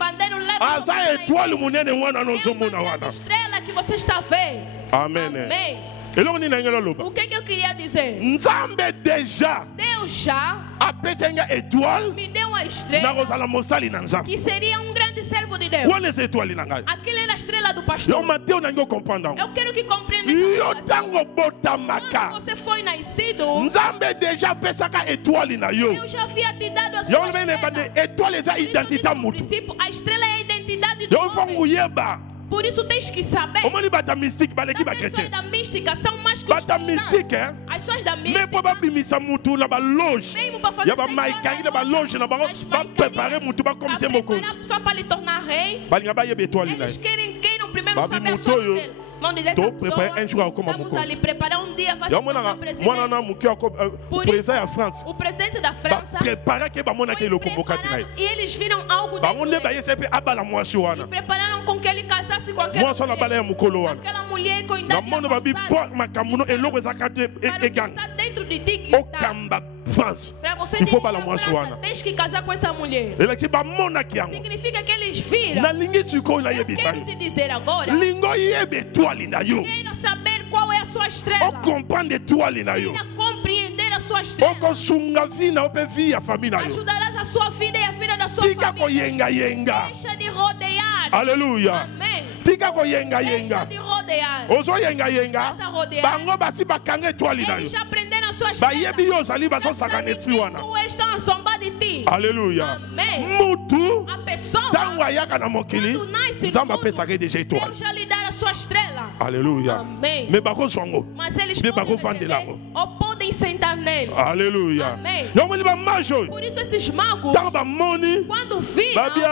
Aza étoile munene wana no zo mona wana. Estrela que você está vendo. Amen. Amém. Elongo ni na ngelo loba. O que eu queria dizer? Nzambe déjà Deus já apesenga étoile me deu uma na estrela kozala mosali na nzambe. que seria um grande servo de Deus. Wana eza étoile na ngai. Aquela era a estrela do Yo pastor. mateo na ngo comprendre. Eu quero que compreenda Yo essa tango relação. botamaka. Quando você foi nascido, Nzambe déjà apesaka étoile na yo. eu já havia te dado a Yo sua mene bande estrela. étoile eza Por isso, identité disse no mutu. princípio, a estrela é a identidade do Yo homem. fongu yeba. Por isso tens que saber. Omoni bata mystique baleki ba As pessoas chrétien. da mística são mais que os Bata cristãos. mystique hein. As pessoas da Mais mística, po ba bimisa mutu na ba loge. mesmo para fazer Ya ba maikangi na ba loge na bango ba préparer mutu ba comme c'est mokozi. só para lhe tornar rei. Balinga ba yeba étoile na Eles yo. queiram primeiro Babi saber a muto sua yo. estrela. Vão dizer Tô essa pessoa, prepare un jour como estamos mokozi. ali preparar um dia, vai Ya ser mona como mwana presidente. na muki ako Por isso, président ya France. o presidente da Ba França préparer ke ba mona ke foi lo convocati na yo. preparado e eles viram algo Bango dentro nde ba dele. yese pe abala mwasi wana. Prepararam com que ele casasse com aquela Mwasi na bala ya mukolo wana. aquela mulher com Na idade mona ba bi avançada. po makambo no eloko ezaka te Para o que egang. está dentro de ti que está. Okamba France. Para você Il faut dirigir bala a mwasi França, wana. tens que casar com essa mulher. Eleki ba mona ki yango. Significa que eles viram. Nalingi sikoyo nayebisa Quero yo. te dizer agora. Lingo yeba étoile na yo. Queira saber qual é a sua estrela. Ocomprendre étoile na yo. Queira compreender a sua estrela. Okosunga vi na ope vi ya famille na yo. Ajudarás a sua vida e a vida da sua Tika família. koyenga yenga. Deixa de rodear. Alléluia. Amém. Tika koyenga Deixa yenga. de rodear. Ozo yenga yenga. Essa rodear. Bango basi bakanga étoile na yo. Eles já aprenderam a sua estrela. Bayebi yo ozali bazosaka na Sabem esprit que wana. tu estás zombar de ti. Alléluia. Amém. Mutu A pessoa, tango ayaka na mokili quando nasce no nzambe mundo, apesaka déjà étoile. Deus já lhe dá a sua estrela. Alléluia. Amém. Mais bakozwa yango. Mas eles Bem, podem bagulho receber vandelango. ou podem sentar nele. Alléluia. Amém. Yomoni bamage oyo. Por isso esses magos, Tango bamoni quando viram, babia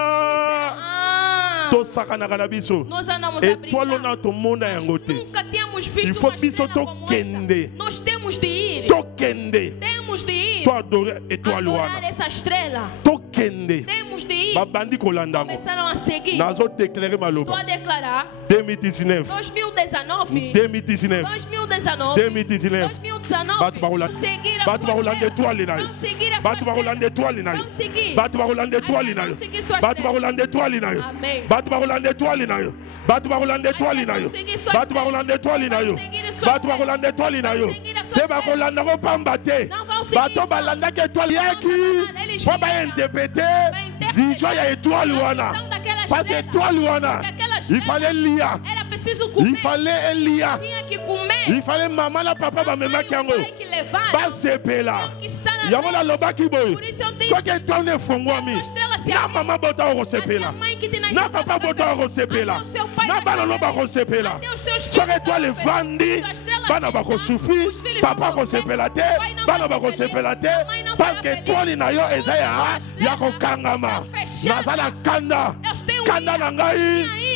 tosakanaka na biso. nós andamos a Étoile brincar. na tomona yango te. Nunca tínhamos Il visto faut uma biso estrela como tokende. essa. Nós temos de ir. Tokende. Temos de ir. To adorer étoile Adorar wana. essa estrela. Tokende. Temos de ir. Babandi kolanda yango. Começaram a seguir. Nazo déclarer Estou a maloba. declarar 2019. 2019. 2019. 2019. 2019. 2019. Bato bakolanda. Vão seguir a Bato sua bakolanda estrela. étoile na yo. Vão seguir a sua Bato bakolanda estrela. étoile na yo. Vão seguir. Bato bakolanda étoile na yo. Vão seguir sua Bato estrela. bakolanda étoile na yo. Amém. Bato bakolanda étoile na yo. Bato bakolanda étoile na yo. Vão seguir sua Bato estrela. bakolanda étoile na yo. Vão seguir sua Bato estrela. bakolanda étoile na yo. Vão seguir a sua Te estrela. bakolanda ko pamba te. Não vão seguir Bato só. balandaki étoile yaki. Eles Po viram. bainterpréter interpreter vision ya étoile a wana. visão daquela Parce que estrela. étoile wana. Porque aquela Il estrela fallait lia. Era preciso comer. Il fallait elia. Tinha que comer. Il fallait maman na papa bamemaki yango. Pai que levar. Basepela. Que está na yango nalobaki boye Por isso eu disse, soki étoile efongwami sua estrela se na abre. mama bota A okosepela tua mãe que te nasceu na papa bota okosepela até o seu pai na vai bana no fazer. bakosepela Até os teus filhos soki étoile vão fazer. evandi Sua estrela bana se bakosufri os filhos papa vão akosepela te sofrer, o pai não bana vai ser bakosepela feliz, te a mãe não parce será que feliz. étoile na yo eza ya estrela kokangama está fechada. naza na kanda Eles têm kanda na ngai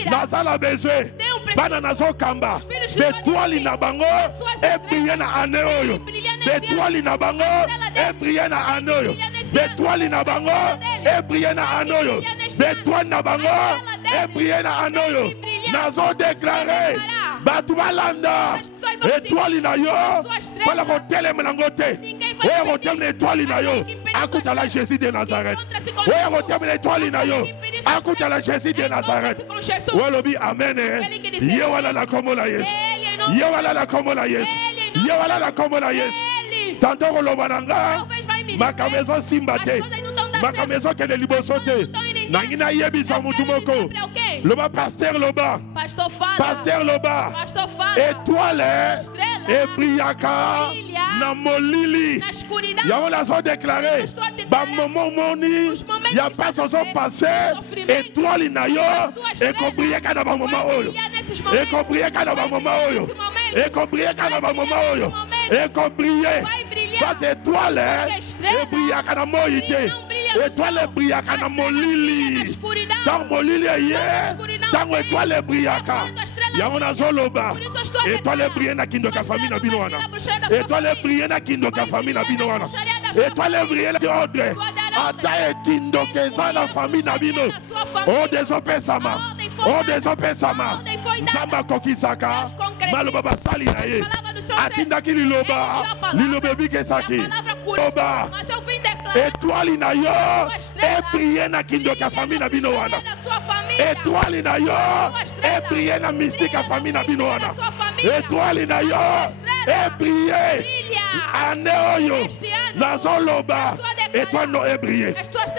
ira. naza na besoin Têm prejuízo. bana nazokamba Os filhos que betoile podem na bango suas ebrille na ane oyo brilhar nesse betoile na bango estrela dele. ebrille na ane oyo Brilhar nesse betoile na bango estrela dele. ebrille na ane oyo Brilhar nesse betoile na bango estrela dele. ebrille na ane oyo Brilhar. nazodeklare Declarar. bato balanda As pessoas vão étoile na yo sua estrela. mpona kotelema nango te Ninguém vai oyo impedir. kotelema étoile na yo Ninguém impede sua akutala estrela. jésus de nazareth Encontra-se com oyo Jesus. kotelema étoile na yo Ninguém impede sua akutala estrela. jésus de nazareth Encontra-se com Jesus. walobi amen Ele que disse, ye wana na kombo na yesu Ele em nome ye wana na kombo na yesu Ele em nome ye wana na kombo na yesu Ele. tanto koloba na nga Talvez vai me makambo dizer. ezosimba As te coisas não estão dando makambo certo. ezokende liboso te Não estão indo em nangi nayebisa Eu motu quero dizer moko para alguém. Loba pasteur loba. Pastor fala. Pasteur loba. Pastor fala. Étoile. Estrela. Ebriaka. Brilha. Na molili. Na escuridão. Ya on a so déclaré. Estou a declarar. Ba moment moni. Os momentos Ya que pas está so passé. sofrimento. Étoile na yo. Sua E estrela combriye ka na ba moment vai oyo. brilhar nesses E momentos. combriye ka na ba Vai moment brilhar oyo. nesse momento. E combriye ka na ba Vai moment brilhar oyo. nesse momento. E combriye. Vai brilhar. Parce étoile. Porque estrela Ebriya ka na moyi te. não brilha no Étoile céu. ebriya ka na A estrela brilha na molili. escuridão. Tant molili ye. escuridão Tant vem. étoile ebriya ka. Quando a estrela Ya on a brilha. so loba. Por isso eu estou a Étoile declarar. brille na kindo ka Sua famille na estrela bino vai wana. brilhar bruxeira da sua Étoile família. brille na kindo ka Vai famille na brilhar bino na wana. bruxaria da sua Étoile família. brille na ordre. Sua dará Ata etindo ke za na famille na bino. Da sua família. O desope sama. A ordem foi O dada. desope sama. A ordem foi dada. Zamba kokisaka. Deus concretiza. Malo baba sali na ye. A palavra do Senhor Atinda ki Ele liloba. deu a palavra. Lilobe bi ke E saki. a palavra cura. Oba. Mas eu vim declarar. Étoile na yo. Sua estrela E brille na kindo ka famille na bino wana. da sua família. Étoile na yo. Sua estrela. E brille na mystique ka famille na bino Brilha wana. na sua família. Étoile na yo. Sua estrela. E brille. Brilha. Ane oyo. Este ano. Nazoloba. Et toi non est brillé.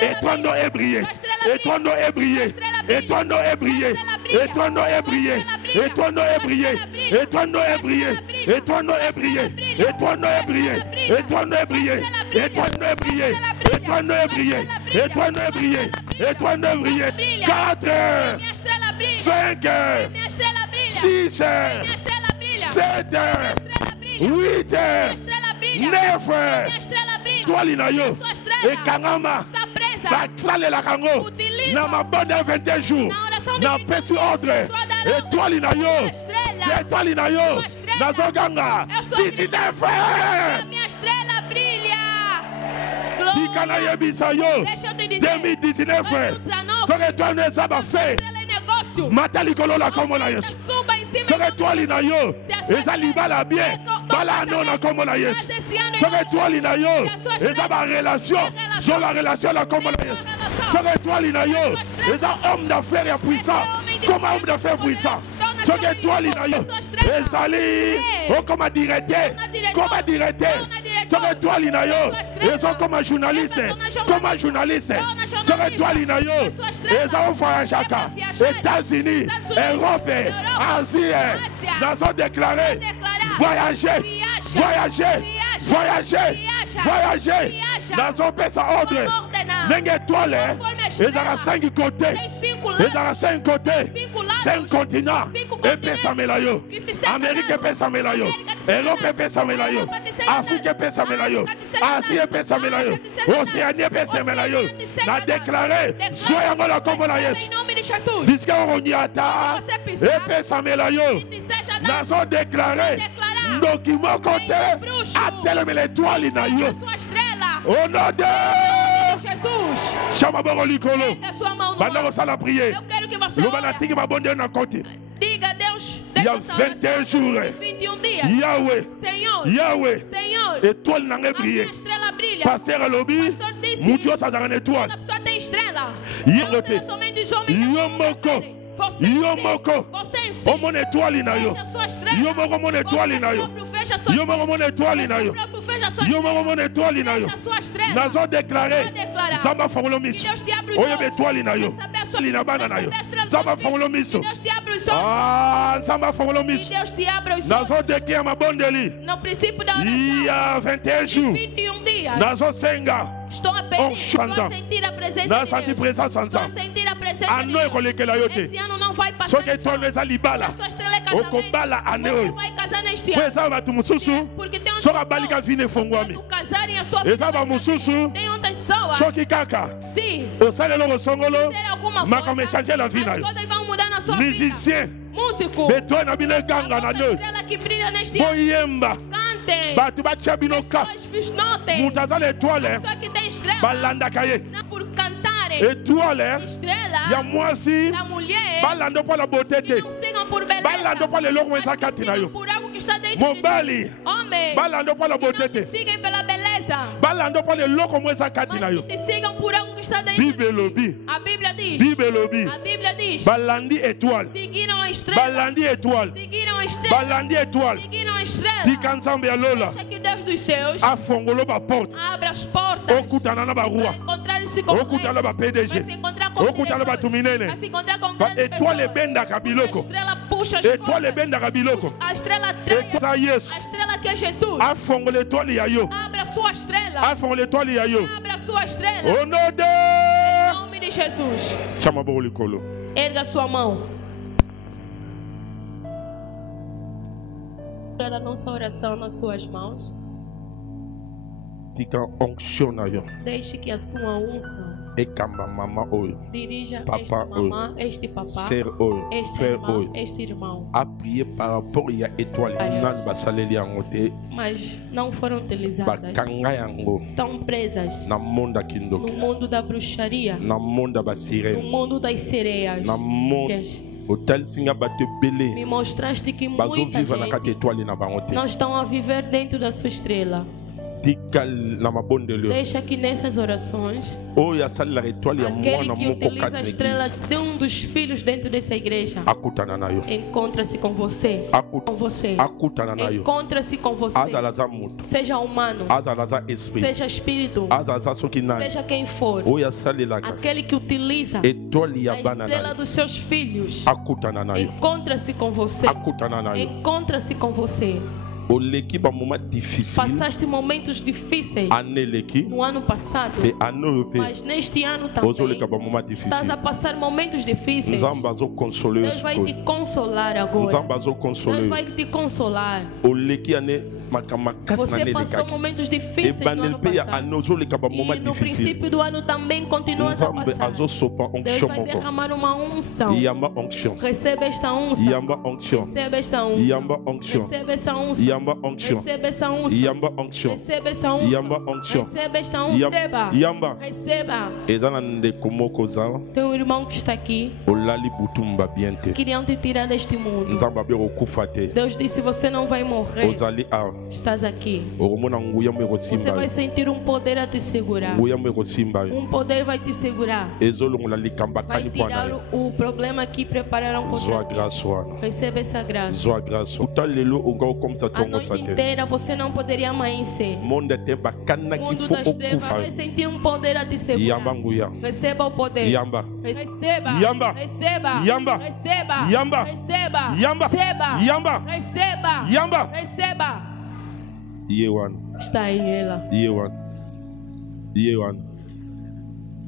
Et toi non est brillé. Et toi non est brillé. Et toi non est brillé. Et toi non est brillé. Et toi non est brillé. Et toi non est brillé. Et toi non est brillé. Et toi non est brillé. Et toi non est brillé. Et toi non est brillé. Et toi non est brillé. Et toi non est brillé. Et toi non est brillé. 4 heures. Minha estrela brilha. 5 heures. Minha estrela brilha. 6 heures. Minha estrela brilha. 7 heures. Estrela brilha. 8 Minha heures. estrela brilha. 9 heures. Minha estrela brilha. Étoile na yo. Sua estrela Ekangama. está presa. Batralela kango. Utiliza. Na mabonde 21 jours. Na oração de Na 21 pesi ordre. Sua dará. Étoile na yo. Estrela. Étoile na yo. Sua estrela. Na zoganga. Eu estou 19 A heures. minha estrela brilha. Glória. Dikana yebisa yo. Deixa eu te dizer. 2019. 2019. Soko étoile na saba fait. Estrela é negócio. Mata likolo la komo na Yesu. Suba em cima. Soko étoile na yo. Se a sua Eza libala bien. Bala no na komo na Yesu. Mas esse ano Soko étoile na yo. Se a sua estrela- Eza ba relation. Zo la relation la komo na Yesu. Soko étoile na yo. Eza homme d'affaires ya puissant. Comme homme d'affaires puissant. Soko étoile na yo. Ezali. O comme directeur. Comme directeur. Soko étoile na yo. Eza comme journaliste. Comme journaliste. Soko étoile na yo. Eza o voyageaka. États-Unis, Europe, Asie. Nous avons déclaré voyager, voyager, voyager, voyager. Nous avons fait ça ordre. N'enge étoile. Ils ont 5 côtés. Ils ont 5 côtés. 5 continents. Et puis ça me l'a yo. Amérique et puis ça me l'a yo. Europe et puis ça me l'a yo. Afrique et puis ça me l'a yo. Asie et puis ça me l'a yo. Océanie et puis ça me l'a yo. N'a déclaré. Soyons là comme la yes. Em nome de Jesus. Disque Oroniata. Et puis ça me l'a yo. Que seja Nous dado avons déclaré. Document côté. À tel l'étoile na yo. sua estrela. Au nom de Jesus. Chama Bogolikolo. Pega sua mão no Banda ar. você la prier. Eu quero que você Loba na ore. tiki mabonde na côté. Diga, Deus, Il y a deixa essa 21 oração jours. de 21 dias. Yahweh. Senhor, Yahweh. Senhor, Étoile n'a a minha brillé. estrela brilha. Pasteur Alobi. Pastor disse, Moutio ça une étoile. a pessoa tem estrela. Yelote. Não somente os homens da Yomoko. Você Yomoko. Você em si. O mon étoile na yo. Fecha a sua estrela. Yomoko mon étoile na yo. Você próprio fecha a sua Yomoko mon étoile na yo. Você próprio fecha a sua Yomoko mon étoile na yo. Fecha a sua estrela. Nous avons déclaré. Zamba fongolo Que miso. Deus te abra os Oyo olhos. étoile na yo. Saber a sua- Lina bana na yo. Saber as estrela Zamba dos seus fongolo filhos. miso. Que Deus te abra os olhos. Ah, Zamba fongolo Que miso. Deus te abra os Nous olhos. avons déclaré ma bondeli. No princípio da Il y oração. a 21 jours. 21 dias. Nous avons 5 ans. Estou a pedir. Oh, Estou Shanza. a sentir a presença Nous de senti Deus. présence Estou a ensemble. sentir a presença Ah de non, Deus. école la yote. Esse ano não vai So passar. que toi les alibala. Sua estrela é O casamento. kobala ane Você oyo. vai casar neste Pois ano. ça va tu mususu. Porque tem So outra ka balika pessoa. vine fongwami. Quando casarem a sua Eza ba mususu. tem outra pessoa. So ki kaka. Sim. O sale lo songolo. Ter alguma Ma comme coisa. changer la vie na As yo. coisas vão mudar na sua vida. Musicien. Músico. Beto na bine ganga na A yo. estrela que brilha neste ano. Boyemba. Cantem. Batu ba chabino ka. Pessoas notem. Mutaza l'étoile. Só que tem estrela. Balanda kaye. Não por cantarem. Étoile. Estrela Ya mwasi. da mulher. Balando pa la beauté te. Não sigam por beleza. Balando pa le loko mas mwesa que kati na sigam yo. por algo que está dentro Mobali. de ti. Homem. Balando pa la Que não beauté te te. sigam pela beleza. Balando pa le loko mwesa kati Mas na que yo. te sigam por algo que está dentro Bible de ti. lobi. A Bíblia diz. Bible lobi. A Bíblia diz. Balandi étoile. Seguiram a estrela. Balandi étoile. Seguiram a estrela. Balandi étoile. Seguiram a estrela. Tika nzambe ya lola. Deixa que o Deus dos céus Afongolo ba porte. abra as portas. Okutana na ba roi. Encontrar-se com Okutana ba eles. Vai PDG. se encontrar okutana bato minene vai se encontrar com ba grandes étoile pessoas. ebendaka A biloko estrela puxa as étoile coisas. ebendaka biloko A estrela atrai eza yesu a estrela que é Jesus. afongola étoile ya yo Abre a sua estrela. afongola étoile ya yo Abre a sua estrela. au nom de Em nome de Jesus. chama bo likolo Erga sua mão. A nossa oração nas suas mãos. tika onction na yo Deixe que a sua unção ekamba mama oyo dirija Papa esta mamã, este papá, sœur oyo este frère irmão, oyo este irmão. a prier par rapport ya étoile nani basaleli yango te Mas não foram utilizadas. bakanga yango Estão presas na monde ya no kindoki mundo da bruxaria, na monde ya no basirene mundo das sereias. na monde otalisinga bato ebele Me mostraste que muita bazoviva na kati ya gente étoile na bango te não estão a viver dentro da sua estrela. tika na mabondelo Deixa que nessas orações, oyo asalelaka étoile ya aquele mwana que moko utiliza kati a na estrela église de um dos filhos dentro dessa igreja, akutana na yo encontra-se com você. Com você. akutana na yo Encontra-se com você. azala aza moto Seja humano, azala aza esprit seja espírito, azala aza soki nani seja quem for, oyo asalelaka aquele que utiliza étoile ya a bana na estrela yo dos seus filhos, akutana na yo encontra-se com você. akutana na yo Encontra-se com você. oleki bamoma difficile Passaste momentos difíceis ane eleki no ano passado, mpe ane oyo mpe mas neste ano também ozoleka bamoma estás difficile a passar momentos difíceis. nzambe azokonsole yo Deus vai te sikoyo consolar agora. nzambe azokonsole Deus yo vai te consolar. oleki ane makambo makasi na Você ane passou elekaki momentos difíceis no ebandeli ano mpe ya passado. ane ozoleka bamoma E no difficile princípio do ano também continuas a nzambe passar. azosopa Deus onction vai moko derramar uma unção. yamba onction Recebe esta unção. yamba onction Recebe esta unção. yamba onction Recebe essa unção. yamba onction Recebe essa unção. yamba onction Recebe essa unção. yamba onction Recebe esta unção. Receba. yamba Receba. eza na ndeko moko oza Tem um irmão que está aqui. olali butumba bien te Queriam te tirar deste mundo. nzambe abe kokufa te Deus disse: você não vai morrer. ozali awa Estás aqui. okomona nguya mo Você ekosimba vai yo sentir um poder a te segurar. nguya mo ekosimba yo Um poder vai te segurar. ezolongola likambo Vai akani mpo na tirar yo o problema que prepararam zwa contra ti. grâce wana Receba essa graça. zwa grâce uta lelo okoki kokomisa A tongosa noite te inteira você não poderia amanhecer. monde te O bakanaki mundo fo das trevas okufa vai yo sentir um poder a te segurar. yamba nguya Receba o poder. yamba Receba. Yamba. Receba. Yamba. Receba. Yamba. Receba. Yamba. Receba. Yamba. Receba. Yamba. Receba. ye wana Está aí ela. ye wana ye wana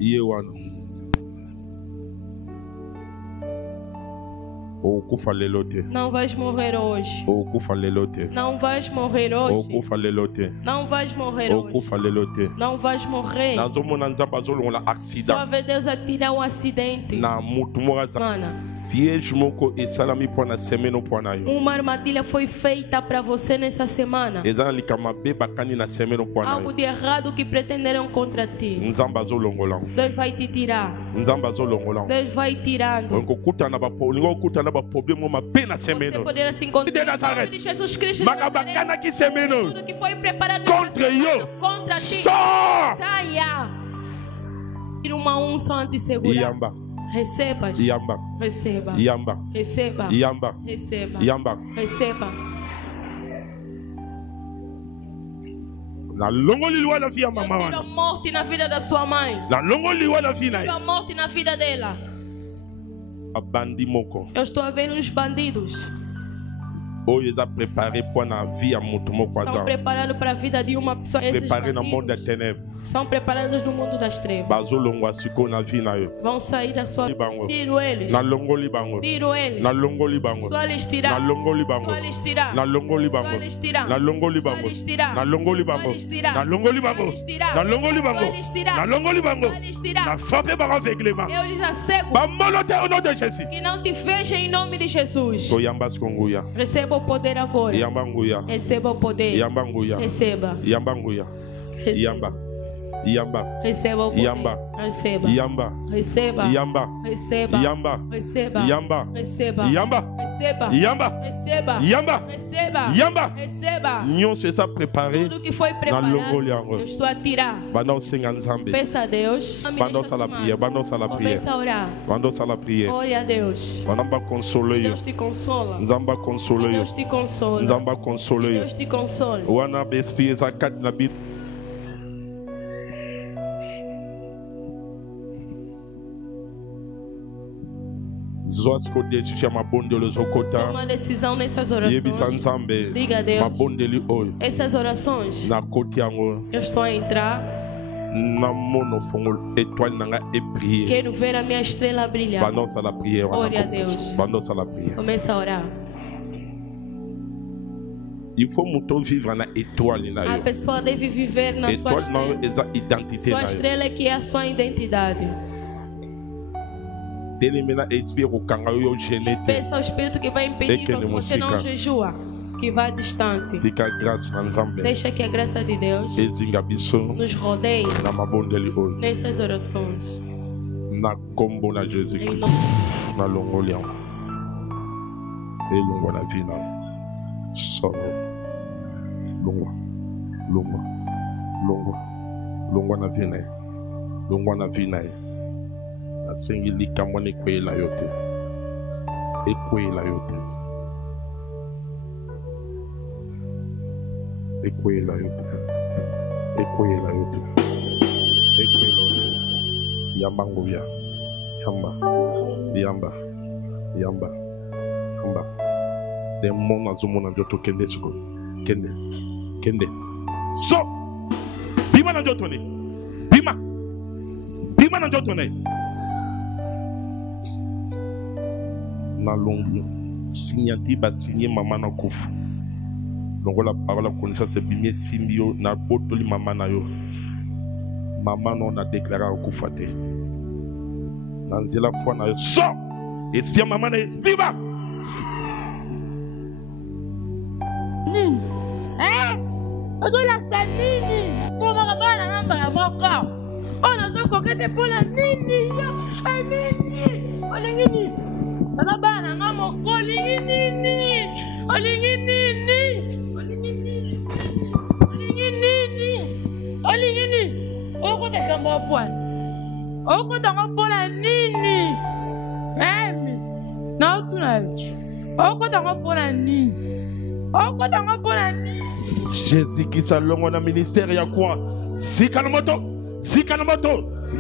ye wana okufa lelo te Não vais morrer hoje. okufa lelo te Não vais morrer hoje. okufa lelo te Não vais morrer hoje. okufa lelo te Não vais morrer. nazomona nzambe azolongola Só accident ver Deus a tirar o acidente. na mutu moko aza Mana, piège moko esalami mpo na semaine mpo na yo uma armadilha foi feita para você nessa semana. eza na likambo mabe bakani na semaine mpo na Algo yo de errado que pretenderam contra ti. nzambe azolongola ngo Deus vai te tirar. nzambe azolongola ngo Deus vai tirando. olingi okutana na baproblème moko mabe na semaine Você oyo poderá se encontrar De em Nazareth. nome de Jesus Cristo de makambo Nazaré. bakanaki semaine oyo Tudo que foi preparado contre nessa semana yo contra ti. sors Saia. Tira uma unção a te segurar. yamba Recebas. yamba Receba. yamba Receba. yamba Receba. yamba Receba. nalongoli liwa na vi ya Eu mama tiro a wana morte na vida da sua mãe. nalongoli liwa na vi na Tiro ye a morte na vida dela. abandi moko Eu estou a ver uns bandidos. oyo eza préparé mpo na vi ya moto moko Estão aza preparados para a vida de uma pessoa. Esses préparé na monde ya bandidos ténèbre são preparados no mundo das trevas. bazolongwa sikoyo na vi na yo Vão sair da sua vida. bango Tiro eles. nalongoli bango Tiro eles. nalongoli bango Só lhes tirar. nalongoli bango Só lhes tirar. nalongoli Só bango lhes tirar. nalongoli Só bango lhes tirar. nalongoli Só bango lhes tirar. nalongoli Só bango lhes tirar. nalongoli bango Só lhes tirar. nalongoli bango Só lhes tirar. nafape bango aveuglement Eu lhes assego bamono te au nom de jésus que não te veja em nome de Jesus. toyamba siko nguya Receba o poder agora. yamba nguya Receba o poder. yamba nguya Receba. yamba nguya Receba. yamba yamba Receba o poder. Yamba. Receba. yamba Receba. yamba Receba. yamba Receba. yamba Receba. yamba Receba. yamba Receba. yamba Receba. yamba Receba. nyonso eza préparé Tudo que foi na preparado, longoli yango eu estou a tirar. banda osenga nzambe Peça a Deus. banda osala prière banda osala prière Começa a orar. banda osala prière Ore a Deus. nzambe akonsole yo Deus te consola. nzambe akonsole yo Deus te consola. nzambe akonsole yo Deus te consola. wana baesprit eza kati na bino Toma uma decisão nessas orações. Diga a Deus, essas orações, eu estou a entrar. Quero ver a minha estrela brilhar. Ore a Deus. Começa a orar. Il faut vivre na étoile. A pessoa deve viver na sua estrela. Sua estrela que é a sua identidade. Pensa o espírito que vai impedir que você não jejua, que vai distante. Deixa que a graça de Deus nos rodeie nessas orações. Na combo na Jesus Christ. Na longolian. E longo na vida. Solo. Longo na vida. Longo na vida. Asengili kamone kwela yote. Ekwela yote. Ekwela yote. Ekwela yote. Ekwela yote. Yamba ngobia. Yamba. Yamba. Yamba. Yamba. De mona zumona joto kende suko. Kende. Kende. So. Bima na joto ni. Bima. Bima na joto ni. Na longo signati ba signé maman na kofu donc la parole connaissance c'est bien simbio na botoli maman na yo maman non a déclaré au kufate na nzela foi na yo so espia maman na viva ozola sanini koma bana namba ya moka ona zokokete pona nini yo nini olengini bana ngamo olingi nini olingi nini olingi nini olingi nini olingi nini okota ngo pona nini emi na utuna okota ngo pona nini okota ngo pona nini. Jésus qui salongo na ministère ya kwa zika na moto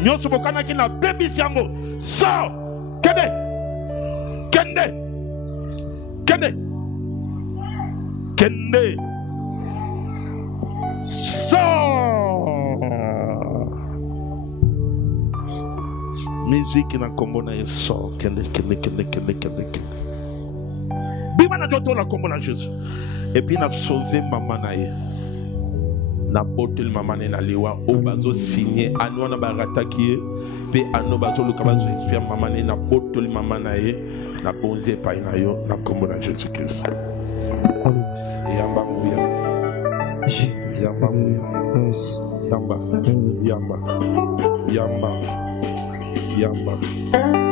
nyoso bokana ki na baby siango so kede so musique na kombo na so kende bima na joto la kombo na Jésus et puis na sauver maman na ye na botel maman na liwa o bazo signé anwa na barataki pe ano bazo luka bazo espia maman na botel maman na ye na bonze pa na yo na kombo na Jésus Christ. Yamba nguya. Yamba nguya. Yamba. Yamba. Yamba. Yamba.